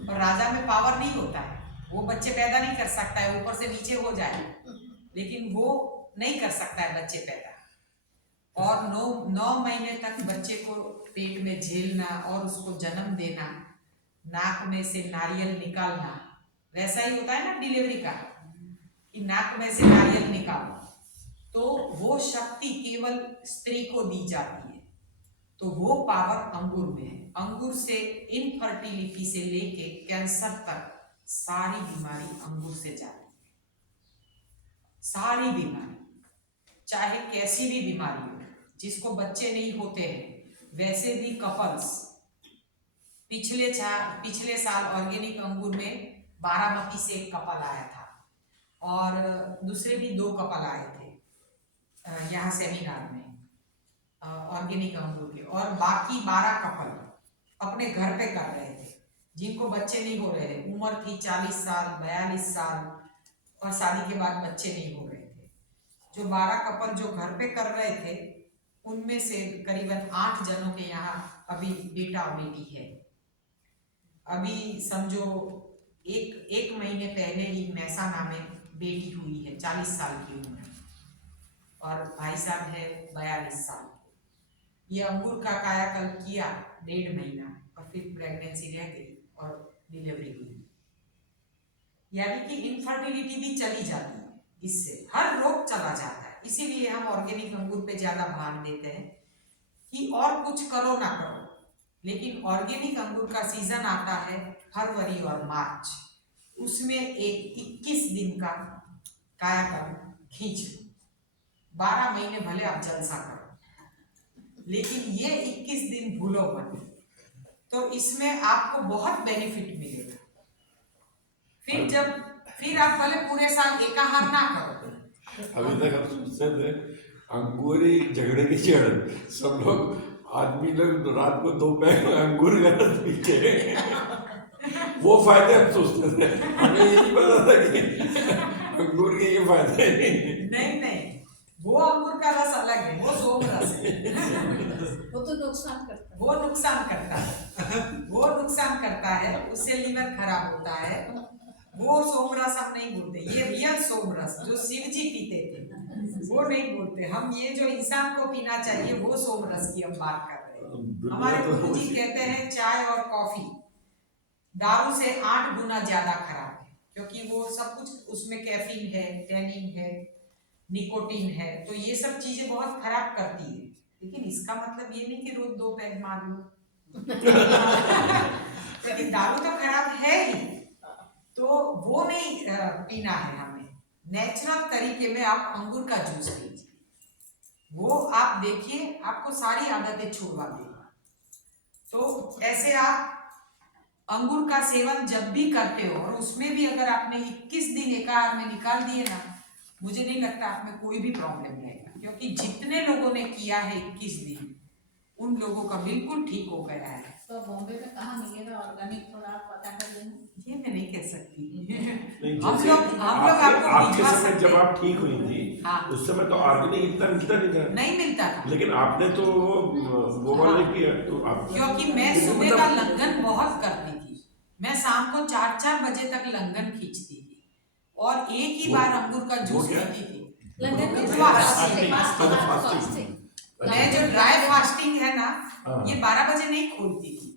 और राजा में पावर नहीं होता है, वो बच्चे पैदा नहीं कर सकता है, ऊपर से नीचे हो जाए, लेकिन वो नहीं कर सकता है बच्चे पैदा। और 9 महीने तक बच्चे को पेट में झेलना और उसको जन्म देना, नाक में से नारियल निकालना, वैसा ही होता है ना डिलीवरी का, कि नाक में से नारियल निकालो, तो वो शक्ति केवल स्त्री को दी जाती है। तो वो पावर अंगूर में है। अंगूर से इनफर्टिलिटी से लेके कैंसर तक सारी बीमारी अंगूर से जाती है, सारी बीमारी, चाहे कैसी भी बीमारी हो, जिसको बच्चे नहीं होते हैं, वैसे भी कपल्स, पिछले साल ऑर्गेनिक अंगूर में बारामती से एक कपल आया था और दूसरे भी 2 कपल आए थे यहाँ सेमिनार में ऑर्गेनिक अंगूर के, और बाकी 12 कपल अपने घर पे कर रहे थे, जिनको बच्चे नहीं हो रहे थे, उम्र थी 40 साल 42 साल और शादी के बाद बच्चे नहीं हो रहे थे। जो 12 कपल जो घर पे कर रहे थे उनमें से करीबन 8 जनों के यहाँ अभी बेटा और बेटी है। अभी समझो एक महीने पहले ही मैसाना में बेटी हुई है 40 साल की उम्र, और भाई साहब है 42 साल। ये अंगूर का कायाकल्प किया 1.5 महीना और फिर प्रेगनेंसी रह गई और डिलीवरी हुई। यानी कि इनफर्टिलिटी भी चली जाती है, इससे हर रोग चला जाता है। इसीलिए हम ऑर्गेनिक अंगूर पे ज्यादा भार देते हैं कि और कुछ करो ना करो, लेकिन ऑर्गेनिक अंगूर का सीजन आता है फरवरी और मार्च, उसमें एक 21 दिन का कायाकल्प खींच लो। 12 महीने भले आप जलसा करो, लेकिन ये 21 दिन भूलो मत, तो इसमें आपको बहुत बेनिफिट मिलेगा। फिर आप भले पूरे साल एकाहार ना करो। अभी तक हम सोचते थे अंगूरी झगड़े की जड़, सब लोग आदमी लोग रात को 2 पैक अंगूर का रस पीते, वो फायदे हम सोचते थे, हमें ये नहीं पता था कि अंगूर के ये फायदे नहीं, वो अंगूर का रस अलग है, वो सोम रस है, वो तो नुकसान करता है। वो नुकसान करता है, वो नुकसान करता है, उससे लीवर खराब होता है वो सोमरस हम नहीं बोलते, ये रियल सोमरस जो शिव जी पीते थे वो नहीं बोलते हम। ये जो इंसान को पीना चाहिए वो सोमरस की हम बात कर रहे हैं। हमारे गुरु जी कहते हैं चाय और कॉफी दारू से 8 गुना ज्यादा खराब है, क्योंकि वो सब कुछ उसमें कैफीन है, टैनिन है, निकोटीन है, तो ये सब चीजें बहुत खराब करती है। लेकिन इसका मतलब ये नहीं कि रोज 2 पैग मार लो क्योंकि दारू तो खराब है ही, तो वो नहीं पीना है हमें। नेचुरल तरीके में आप अंगूर का जूस पीजिए, वो आप देखिए आपको सारी आदतें छुड़वा देगा। तो ऐसे आप अंगूर का सेवन जब भी करते हो और उसमें भी अगर आपने 21 दिन एकाहार में निकाल दिए ना, मुझे नहीं लगता आप में कोई भी प्रॉब्लम रहेगा, क्योंकि जितने लोगों ने किया है 21 दिन उन लोगों का बिल्कुल ठीक हो गया है। तो बॉम्बे में कहाँ मिलेगा ऑर्गेनिक, थोड़ा आप पता कर देना। ये मैं नहीं कह सकती। नहीं, हम जैसे लोग आपके आपको दिखा समय जब सकते आप ठीक हुई थी हाँ। उस समय तो ऑर्गेनिक इतना मिलता नहीं था, नहीं मिलता था, लेकिन आपने तो वो वाले किया तो आप, क्योंकि मैं लेकिन सुबह मतलब- का लंघन बहुत करती थी। मैं शाम को 4-4 बजे तक लंघन खींचती थी और एक ही बार अंगूर का जूस क्या? पीती थी। लंदन में फास्टिंग। मैं जो ड्राई फास्टिंग है ना, हाँ। ये 12 बजे नहीं खोलती थी।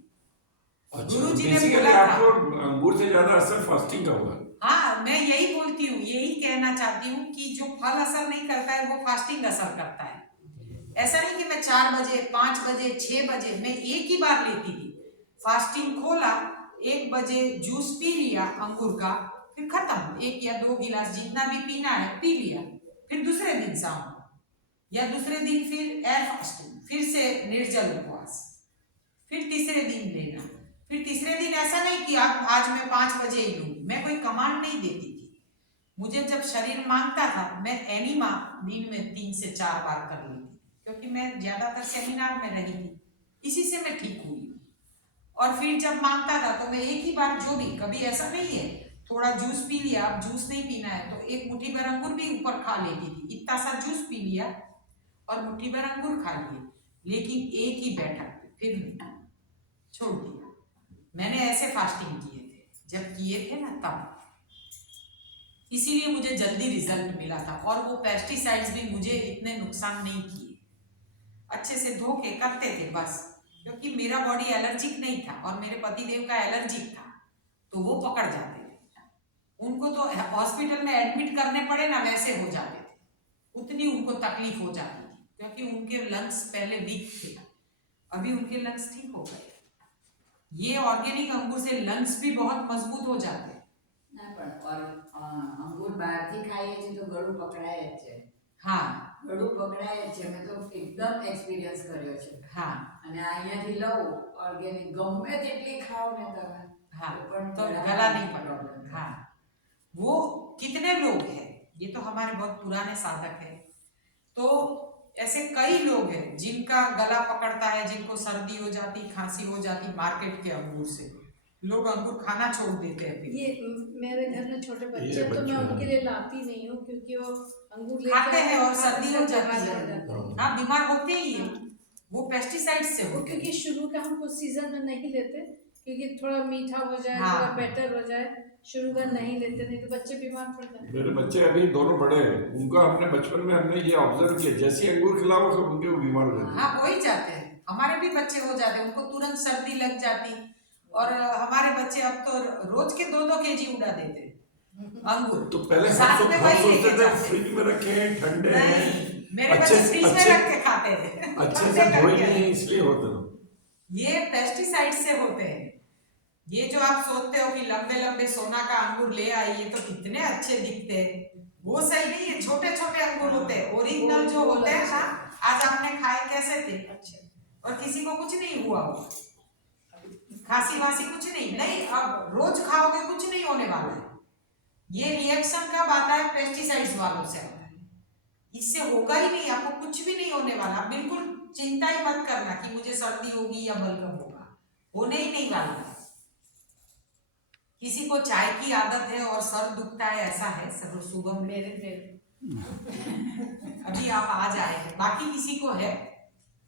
अच्छा, गुरुजी ने बेसिकली बोला था। आपको अंगूर से ज्यादा असर फास्टिंग का हुआ। हाँ, मैं यही बोलती हूँ, यही कहना चाहती हूँ कि जो फल असर नहीं करता है वो फास्टिंग असर करता है। ऐसा नहीं कि मैं 4 बजे 5 बजे 6 बजे मैं एक ही बार लेती थी। फास्टिंग खोला, 1 बजे जूस पी लिया अंगूर का, फिर खत्म, 1 या 2 गिलास जितना भी पीना है पी लिया। फिर दूसरे दिन शाम को या दूसरे दिन फिर एयर फास्टिंग, फिर से निर्जल उपवास, फिर तीसरे दिन लेना, फिर तीसरे दिन ऐसा नहीं कि आप आज मैं 5 बजे ही लूँ। मैं कोई कमांड नहीं देती थी, मुझे जब शरीर मांगता था मैं एनीमा दिन में 3 से 4 बार कर लेती थी, क्योंकि मैं ज्यादातर सेमिनार में रही थी, इसी से मैं ठीक हुई। और फिर जब मांगता था तो मैं एक ही बार, जो भी, कभी ऐसा नहीं है थोड़ा जूस पी लिया, अब जूस नहीं पीना है तो 1 मुट्ठी भर अंगूर भी ऊपर खा लेती थी। इतना सा जूस पी लिया और मुट्ठी भर अंगूर खा लिए, लेकिन एक ही बैठक पे, फिर छोड़ दिया। मैंने ऐसे फास्टिंग किए थे, जब किए थे ना तब, इसीलिए मुझे जल्दी रिजल्ट मिला था। और वो पेस्टिसाइड्स भी मुझे इतने नुकसान नहीं किए, अच्छे से धो के करते थे बस, क्योंकि मेरा बॉडी एलर्जिक नहीं था और मेरे पतिदेव का एलर्जिक था, तो वो पकड़ जाते थे। उनको तो हॉस्पिटल में एडमिट करने पड़े ना, वैसे हो जाते थे, उतनी उनको तकलीफ हो जाती थी, क्योंकि उनके लंग्स पहले वीक थे, अभी उनके लंग्स ठीक हो गए। ये ऑर्गेनिक अंगूर से लंग्स भी बहुत मजबूत हो जाते हैं। ના પણ અંગુર બહારથી ખાઈએ છીએ તો ગળું પકડાય જ છે. हाँ ગળું પકડાય જ છે. મેં તો એકદમ એક્સપિરિયન્સ કર્યો છે. हाँ અને અહીંયાથી લઉં ઓર્ગેનિક ગમે તેટલી ખાઓ ને તમે हाँ, પણ तो गला नहीं पकड़ता। हाँ, वो कितने लोग हैं, ये तो हमारे बहुत पुराने साधक हैं, तो ऐसे कई लोग हैं जिनका गला पकड़ता है, जिनको सर्दी हो जाती, खांसी हो जाती मार्केट के अंगूर से। लोग अंगूर खाना छोड़ देते हैं फिर। ये मेरे घर में छोटे बच्चे ये हैं तो मैं बच्चे उनके हैं। लिए लाती नहीं हूँ, क्योंकि वो अंगूर लेके खाते हैं और आते सर्दी हो जाती बीमार है। हो जाते हैं। हाँ, बीमार होते ही है, वो पेस्टिसाइड से वो होते क्योंकि हैं। शुरू का हम कुछ सीजन में नहीं लेते, क्योंकि थोड़ा मीठा हो जाए, हाँ। थोड़ा बेटर हो जाए, शुरू का नहीं लेते, नहीं तो बच्चे बीमार पड़ जाते हैं। मेरे बच्चे अभी दोनों बड़े हैं, उनका हमने बचपन में हमने ये ऑब्जर्व किया, जैसे अंगूर खिलाओ सब उनके वो बीमार हो जाते हाँ, हो ही जाते हैं, हमारे भी बच्चे हो जाते हैं, उनको तुरंत सर्दी लग जाती। और हमारे बच्चे अब तो रोज के 2-2 केजी उड़ा देते हैं अंगूर। तो पहले साथ हम में हम वही सोचते लेके थे जाते। फ्रिज में रखे हैं, ठंडे हैं, नहीं, मेरे अच्छे बच्चे फ्रिज में अच्छे- रख के खाते थे। अच्छे ठंडे से धोए करके। नहीं है इसलिए होता है। ये पेस्टिसाइड से होते हैं। ये जो आप सोचते हो कि लंबे लंबे सोना का अंगूर ले आई, ये तो कितने अच्छे दिखते हैं, वो सही नहीं है, छोटे छोटे अंगूर होते हैं। ओरिजिनल जो होते हैं ना, आज आपने खाए कैसे थे, और किसी को कुछ नहीं हुआ हो, खांसी वासी कुछ नहीं, अब रोज खाओगे कुछ नहीं होने वाला है। ये रिएक्शन कब आता है, पेस्टिसाइड्स वालों से आता है, इससे होगा ही नहीं, आपको कुछ भी नहीं होने वाला। आप बिल्कुल चिंता ही मत करना कि मुझे सर्दी होगी या बलगम होगा, होने ही नहीं वाला है। किसी को चाय की आदत है और सर दुखता है, ऐसा है सब सुबह में, मेरे अभी आप आ जाए, बाकी किसी को है